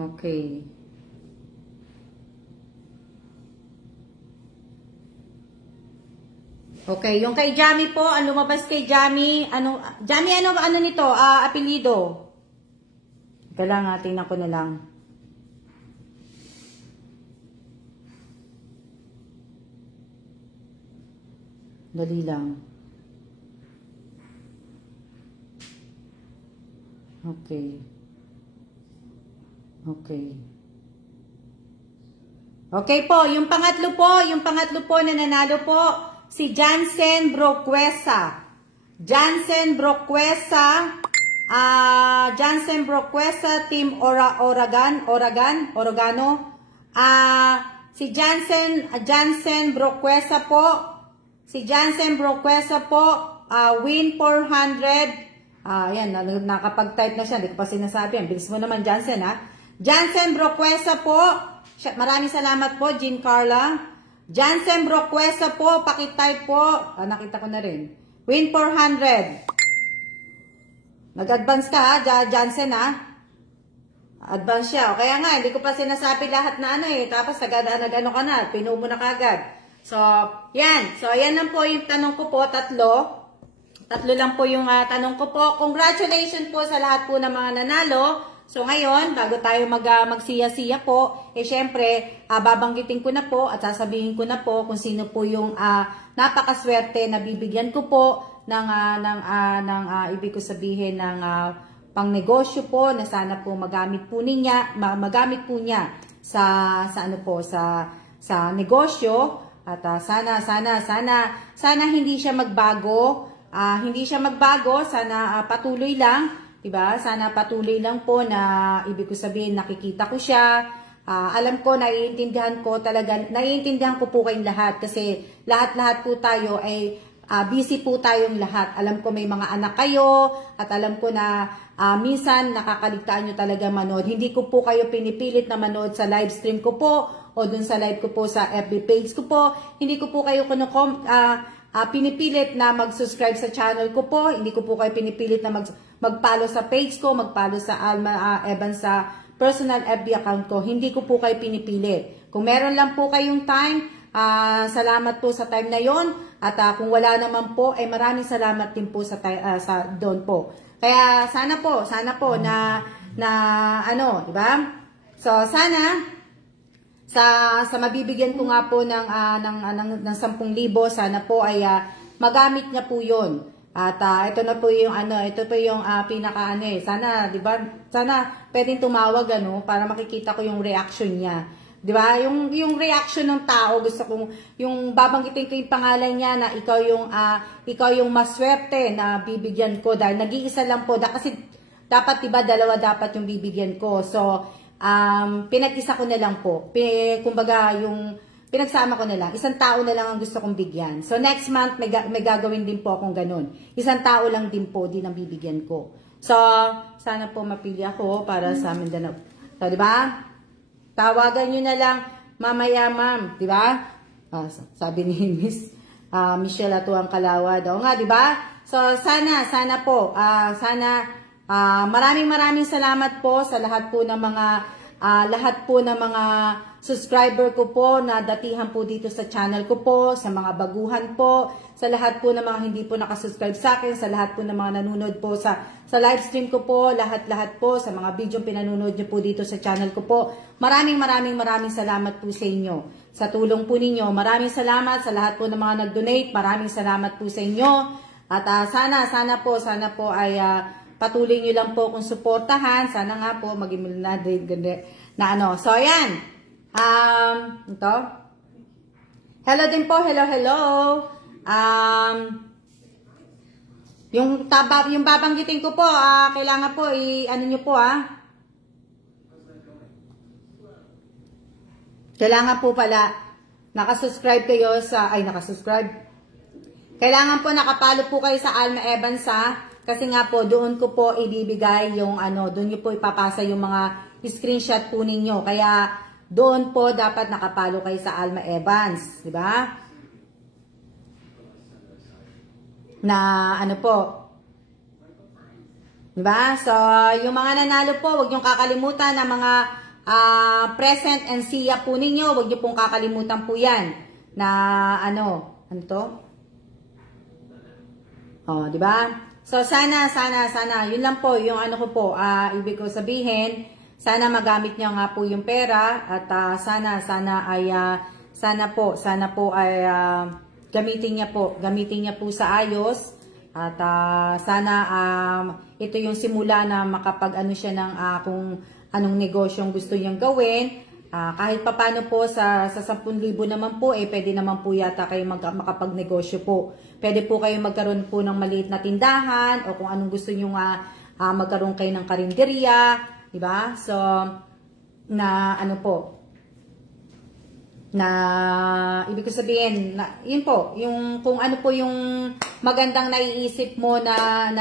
Okay. Okay, yung kay Jamie po, ang lumabas kay Jamie, Jamie, ano nito? Apelido. Ika lang, tingnan ko na lang. Dali lang. Okay. Okay. Okay po, yung pangatlo po na nanalo po, si Jansen Broquesa. Jansen Broquesa, Team Oregano. Si Jansen Broquesa po. Si Jansen Broquesa po, win 400. Ayan, nakapag-type na siya. Hindi ko pa sinasabi. Bilis mo naman, Jansen, Jansen Broquesa po. Maraming salamat po, Jean Carla. Jansen Broquesa po, pakitype po. Nakita ko na rin. Win 400. Nag-advance ka, Jansen, Advance siya. Kaya nga, hindi ko pa sinasabi lahat na Tapos nag-ano ka na, pinuo mo na kagad. So, yan. So, yan lang po yung tanong ko po, tatlo. Tatlo lang po yung tanong ko po. Congratulations po sa lahat po ng mga nanalo. So ngayon, bago tayo magsiya-siya po, syempre, babanggitin ko na po at sasabihin ko na po kung sino po yung napakaswerte na bibigyan ko po ng ibig ko sabihin ng pangnegosyo po na sana po magamit po niya sa negosyo at sana hindi siya magbago. Sana patuloy lang Diba? Sana patuloy lang po na ibig ko sabihin nakikita ko siya. Alam ko, naiintindihan ko talaga, naiintindihan ko po kayong lahat kasi lahat-lahat po tayo ay busy po tayong lahat. Alam ko may mga anak kayo at alam ko na minsan nakakaligtaan nyo talaga manood. Hindi ko po kayo pinipilit na manood sa live stream ko po o dun sa live ko po sa FB page ko po. Hindi ko po kayo pinipilit na mag-subscribe sa channel ko po. Hindi ko po kayo pinipilit na mag-follow sa page ko, mag-follow sa Alma Evans sa personal FB account ko. Hindi ko po kayo pinipilit. Kung meron lang po kayong time, salamat po sa time na yon. At kung wala naman po, maraming salamat din po sa doon po. Kaya sana po na ano, di ba? So sana sa mabibigyan ko nga po ng 10,000, sana po ay magamit niya po 'yon. At ito na po yung ito po yung pinaka sana, 'di ba? Sana pwedeng tumawag para makikita ko yung reaction niya. 'Di ba? Yung reaction ng tao, gusto kong yung babanggitin ko yung pangalan niya na ikaw yung maswerte na bibigyan ko dahil nag-iisa lang po kasi dapat 'di ba dalawa dapat yung bibigyan ko. So pinag-isa ko na lang po. Kumbaga, yung pinagsama ko na lang. Isang tao na lang ang gusto kong bigyan. So, next month, may gagawin din po akong ganun. Isang tao lang din po, din ang bibigyan ko. So, sana po mapili ako para sa Mindanao. So, di ba? Tawagan nyo na lang mamaya, ma'am. Di ba? Sabi ni Miss Michelle Atuang Kalawad. O nga, di ba? So, sana po, maraming salamat po sa lahat po ng mga subscriber ko po na datihan po dito sa channel ko po, sa mga baguhan po, sa lahat po ng mga hindi po nakasubscribe sa akin, sa lahat po ng mga nanonood po sa live stream ko po, lahat po sa mga video pinanonood niyo po dito sa channel ko po. Maraming salamat po sa inyo. Sa tulong po ninyo, maraming salamat sa lahat po ng mga nag-donate. Maraming salamat po sa inyo. At sana po ay patuloy nyo lang po kung suportahan. Sana nga po maging na ano. So, ayan. Ito. Hello din po. Hello. Yung babanggitin ko po, kailangan po, ano nyo po, Kailangan po pala, nakasubscribe kayo nakasubscribe. Kailangan po nakapalo po kayo sa Alma Evans, kasi nga po, doon ko po ibibigay yung doon nyo po ipapasa yung mga screenshot po ninyo. Kaya, doon po dapat nakapalo kayo sa Alma Evans. Diba? Na, po. Diba? So, yung mga nanalo po, huwag nyo kakalimutan na mga present and siya po ninyo. Huwag nyo pong kakalimutan po yan. Na, ano to? Diba? So, sana, yun lang po, yung ko po, ibig ko sabihin, sana magamit niya nga po yung pera, at sana po ay gamitin niya po sa ayos, at sana ito yung simula na makapag-ano siya ng kung anong negosyong gusto niyang gawin. Kahit papano po sa 10,000 naman po, pwede naman po yata kayo makapagnegosyo po. Pwede po kayo magkaroon po ng maliit na tindahan o kung anong gusto nyo magkaroon kayo ng karinderya, diba? So, na ibig ko sabihin, yun po, yung kung ano po yung magandang naiisip mo na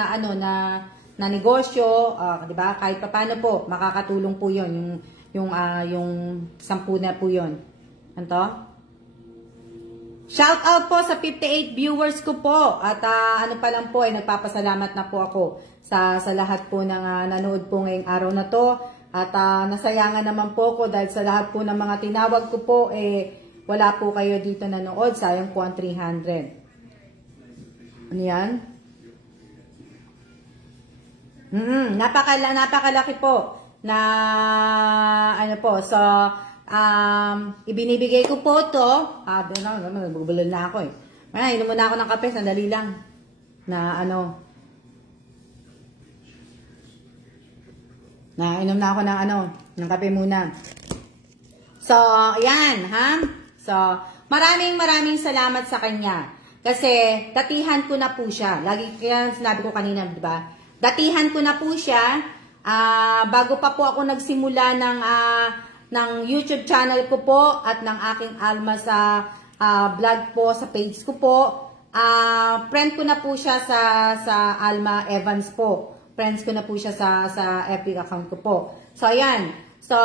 negosyo, diba? Kahit papano po, makakatulong po yun, yung 10 na po yun. Anto? Shout out po sa 58 viewers ko po. At pa lang po, nagpapasalamat na po ako sa lahat po ng nanood po ngayong araw na to. At nasayangan naman po ko dahil sa lahat po ng mga tinawag ko po, wala po kayo dito nanood. Sayang po ang 300. Ano yan? Napakalaki po na so ibinibigay ko po to. Nagbubulol na ako inom muna ako ng kape, sandali lang. Inom na ako ng kape muna. So, ayan, So, maraming salamat sa kanya. Kasi, tatihan ko na po siya. Lagi kaya sinabi ko kanina, di ba? datihan ko na po siya. Bago pa po ako nagsimula ng YouTube channel ko po at ng aking Alma sa vlog po sa page ko po. Friend ko na po siya sa Alma Evans po. Friends ko na po siya sa FB account ko po. So, ayan. So,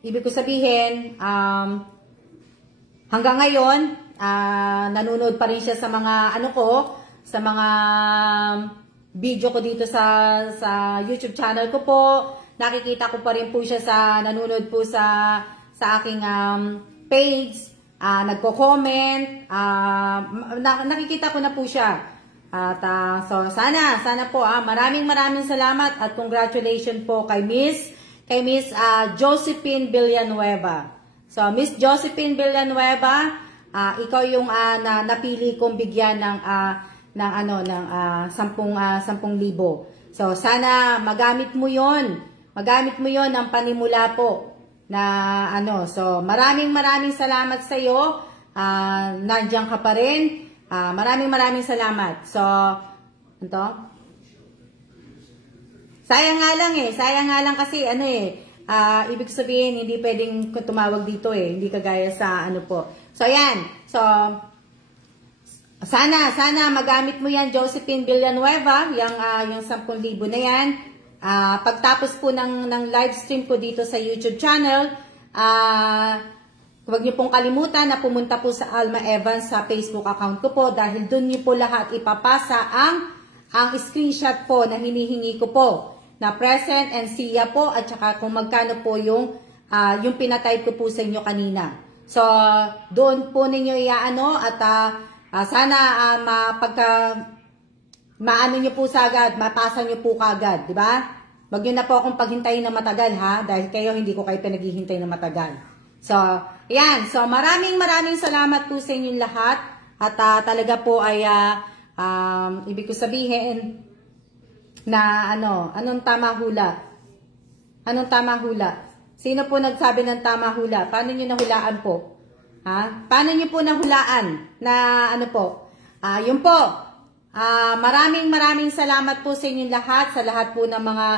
ibig ko sabihin, hanggang ngayon, nanonood pa rin siya sa mga, sa mga video ko dito sa YouTube channel ko po. Nakikita ko pa rin po siya nanonood po sa aking page. Nagko-comment. Nakikita ko na po siya. At so sana po maraming salamat at congratulations po kay Miss Josephine Villanueva. So Miss Josephine Villanueva, ikaw yung napili kong bigyan ng 10,000. So sana magamit mo 'yon ng panimula po na so maraming salamat sa iyo. Nandiyan ka pa rin. Maraming salamat. So, sayang nga lang kasi ibig sabihin hindi pwedeng tumawag dito hindi kagaya sa po. So, ayan. So, sana magamit mo yan, Josephine Villanueva, yung 10,000 na yan. Pagtapos po ng live stream ko dito sa YouTube channel, huwag niyo pong kalimutan na pumunta po sa Alma Evans sa Facebook account ko po dahil doon niyo po lahat ipapasa ang screenshot po na hinihingi ko po na present and siya po at saka kung magkano po yung pinatype ko po sa inyo kanina. So, doon po ninyo iaano at sana maano niyo po sagad, mapasa niyo po kagad, di ba? Wag niyo na po akong paghintayin na matagal dahil kayo hindi ko kayo pinaghihintay na matagal. So, ayan. So, maraming salamat po sa inyong lahat. At talaga po ay, ibig ko sabihin na anong tama hula? Anong tama hula? Sino po nagsabi ng tama hula? Paano nyo nahulaan po? Paano nyo po nahulaan na yun po. Maraming salamat po sa inyong lahat. Sa lahat po ng mga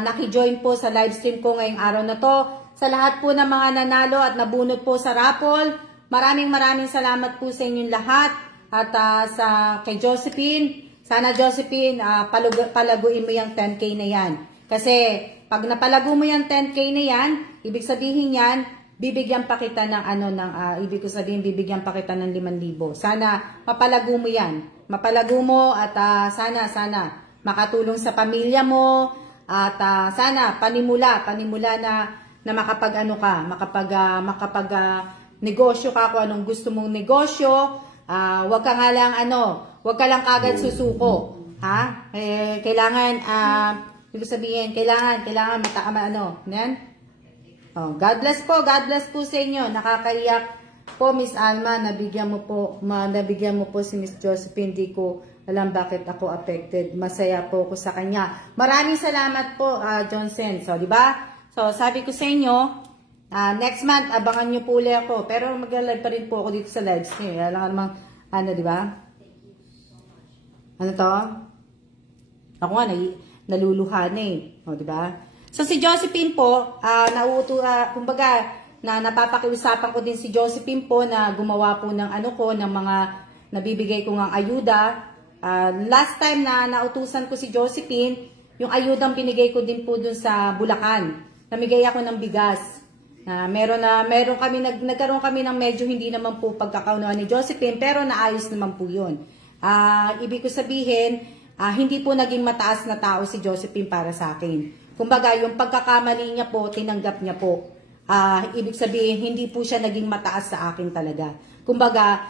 nakijoin po sa live stream ko ngayong araw na to. Sa lahat po ng mga nanalo at nabunot po sa raffle, maraming salamat po sa inyong lahat. At kay Josephine, sana Josephine, palaguin mo yung 10K na yan. Kasi pag napalago mo yung 10K na yan, ibig sabihin yan, bibigyan pa kita ng bibigyan pa kita ng 5,000. Sana mapalago mo yan. Mapalago mo at sana makatulong sa pamilya mo at sana panimula na makapag negosyo ka kung anong gusto mong negosyo. Wag ka lang kagad susuko, kailangan ibig sabihin kailangan yan. God bless po sa inyo. Nakakaiyak po Miss Alma, nabigyan mo po si Miss Josephine. Di ko alam bakit ako affected. Masaya po ako sa kanya. Maraming salamat po Johnson. So, di ba? So, sabi ko sa inyo, next month, abangan nyo po ulit ako. Pero mag-live pa rin po ako dito sa live stream. Alam nga namang, di ba? Ano to? Ako nga, naluluha na O, di ba? So, si Josephine po, kumbaga, napapakiusapan ko din si Josephine po na gumawa po ng ng mga nabibigay ko ng ayuda. Last time na nautusan ko si Josephine, yung ayudang binigay ko din po dun sa Bulacan. Namigay ako ng bigas. Nagkaroon kami ng medyo hindi naman po pagkakaunawan ni Josephine, pero naayos naman po yun. Ibig ko sabihin, hindi po naging mataas na tao si Josephine para sa akin. Kumbaga, yung pagkakamali niya po, tinanggap niya po. Ibig sabihin, hindi po siya naging mataas sa akin talaga. Kumbaga,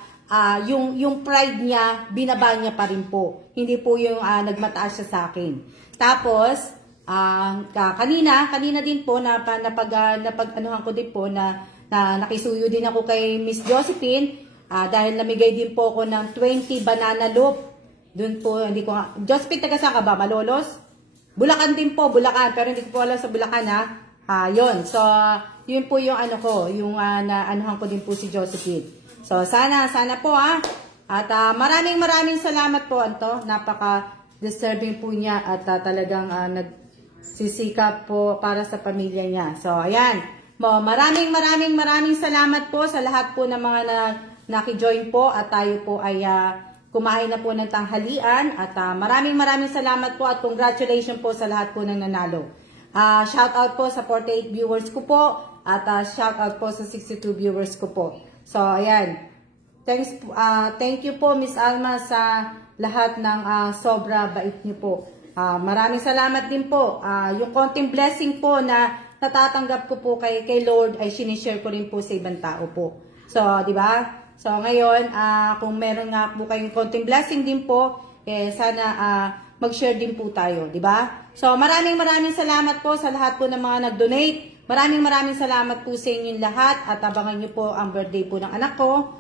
yung pride niya, binaba niya pa rin po. Hindi po yung nagmataas siya sa akin. Tapos, kanina din po napag-anuhan ko din po na nakisuyo din ako kay Miss Josephine dahil namigay din po ako ng 20 banana loaf. Doon po, Josephine, taga saan ka ba? Malolos? Bulacan din po, Bulacan. Pero hindi ko po alam sa Bulacan yun. So, yun po yung yung naanuhan ko din po si Josephine. So, sana po At maraming salamat po, deserving po niya at talagang nagsisikap po para sa pamilya niya. So, ayan. Maraming salamat po sa lahat po ng mga nakijoin po at tayo po ay kumain na po ng tanghalian at maraming salamat po at congratulations po sa lahat po ng nanalo. Shout out po sa 48 viewers ko po at shout out po sa 62 viewers ko po. So, ayan. Thank you po, Miss Alma, sa lahat ng sobra bait niyo po. Maraming salamat din po. Yung konting blessing po na natatanggap ko po kay Lord ay sinishare ko rin po sa ibang tao po. So, di ba? So, ngayon, kung meron nga po kayong konting blessing din po, sana mag-share din po tayo, di ba? So, maraming salamat po sa lahat po ng mga nag-donate. Maraming salamat po sa inyong lahat at abangan niyo po ang birthday po ng anak ko.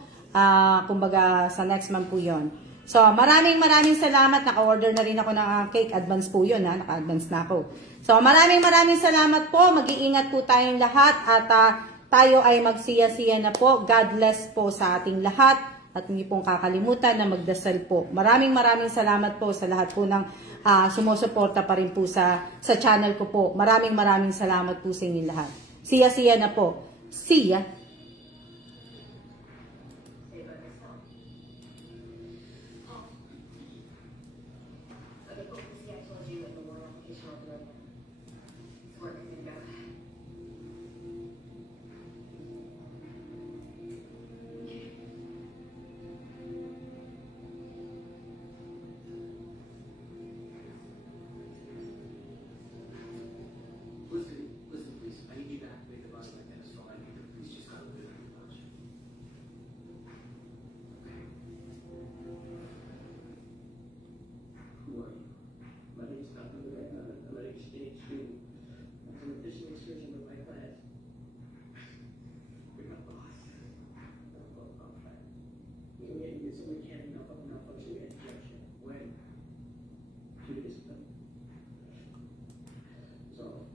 Kumbaga sa next month po yon. So, maraming salamat. Naka-order na rin ako ng cake. Advance po yun, naka-advance na ako. So, maraming salamat po. Mag-iingat po tayong lahat at tayo ay magsiya-siya na po. God bless po sa ating lahat at hindi pong kakalimutan na magdasal po. Maraming salamat po sa lahat po ng sumusuporta pa rin po sa channel ko po. Maraming salamat po sa inyo lahat. Siya-siya na po. See ya! Listen, please. I need you to activate the body like that. So I need to please just cut a bit of your touch. Okay. Who are you? My name is Dr. Loretta. I'm an exchange student. I'm from a fishing excursion with my class. You're my boss. Okay. Yeah, you so we can't malfunction education. When? 2 days ago. So.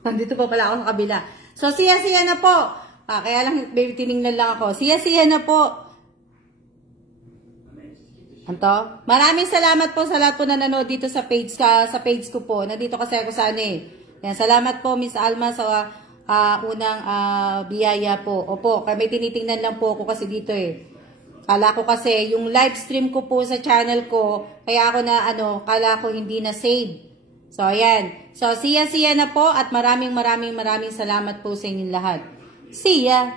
Nandito pa pala ako sa kabila. So, siya na po. Kaya lang, baby, tinignan lang ako. Siya na po. Anto? Maraming salamat po sa lahat po na nanood dito sa page ko po. Nandito kasi ako sa Yan, salamat po, Miss Alma, sa unang biyaya po. Opo, may tinitingnan lang po ako kasi dito Kala ko kasi, yung live stream ko po sa channel ko, kaya ako kala ko hindi na save. So, ayan. So, siya na po at maraming salamat po sa inyong lahat. See ya!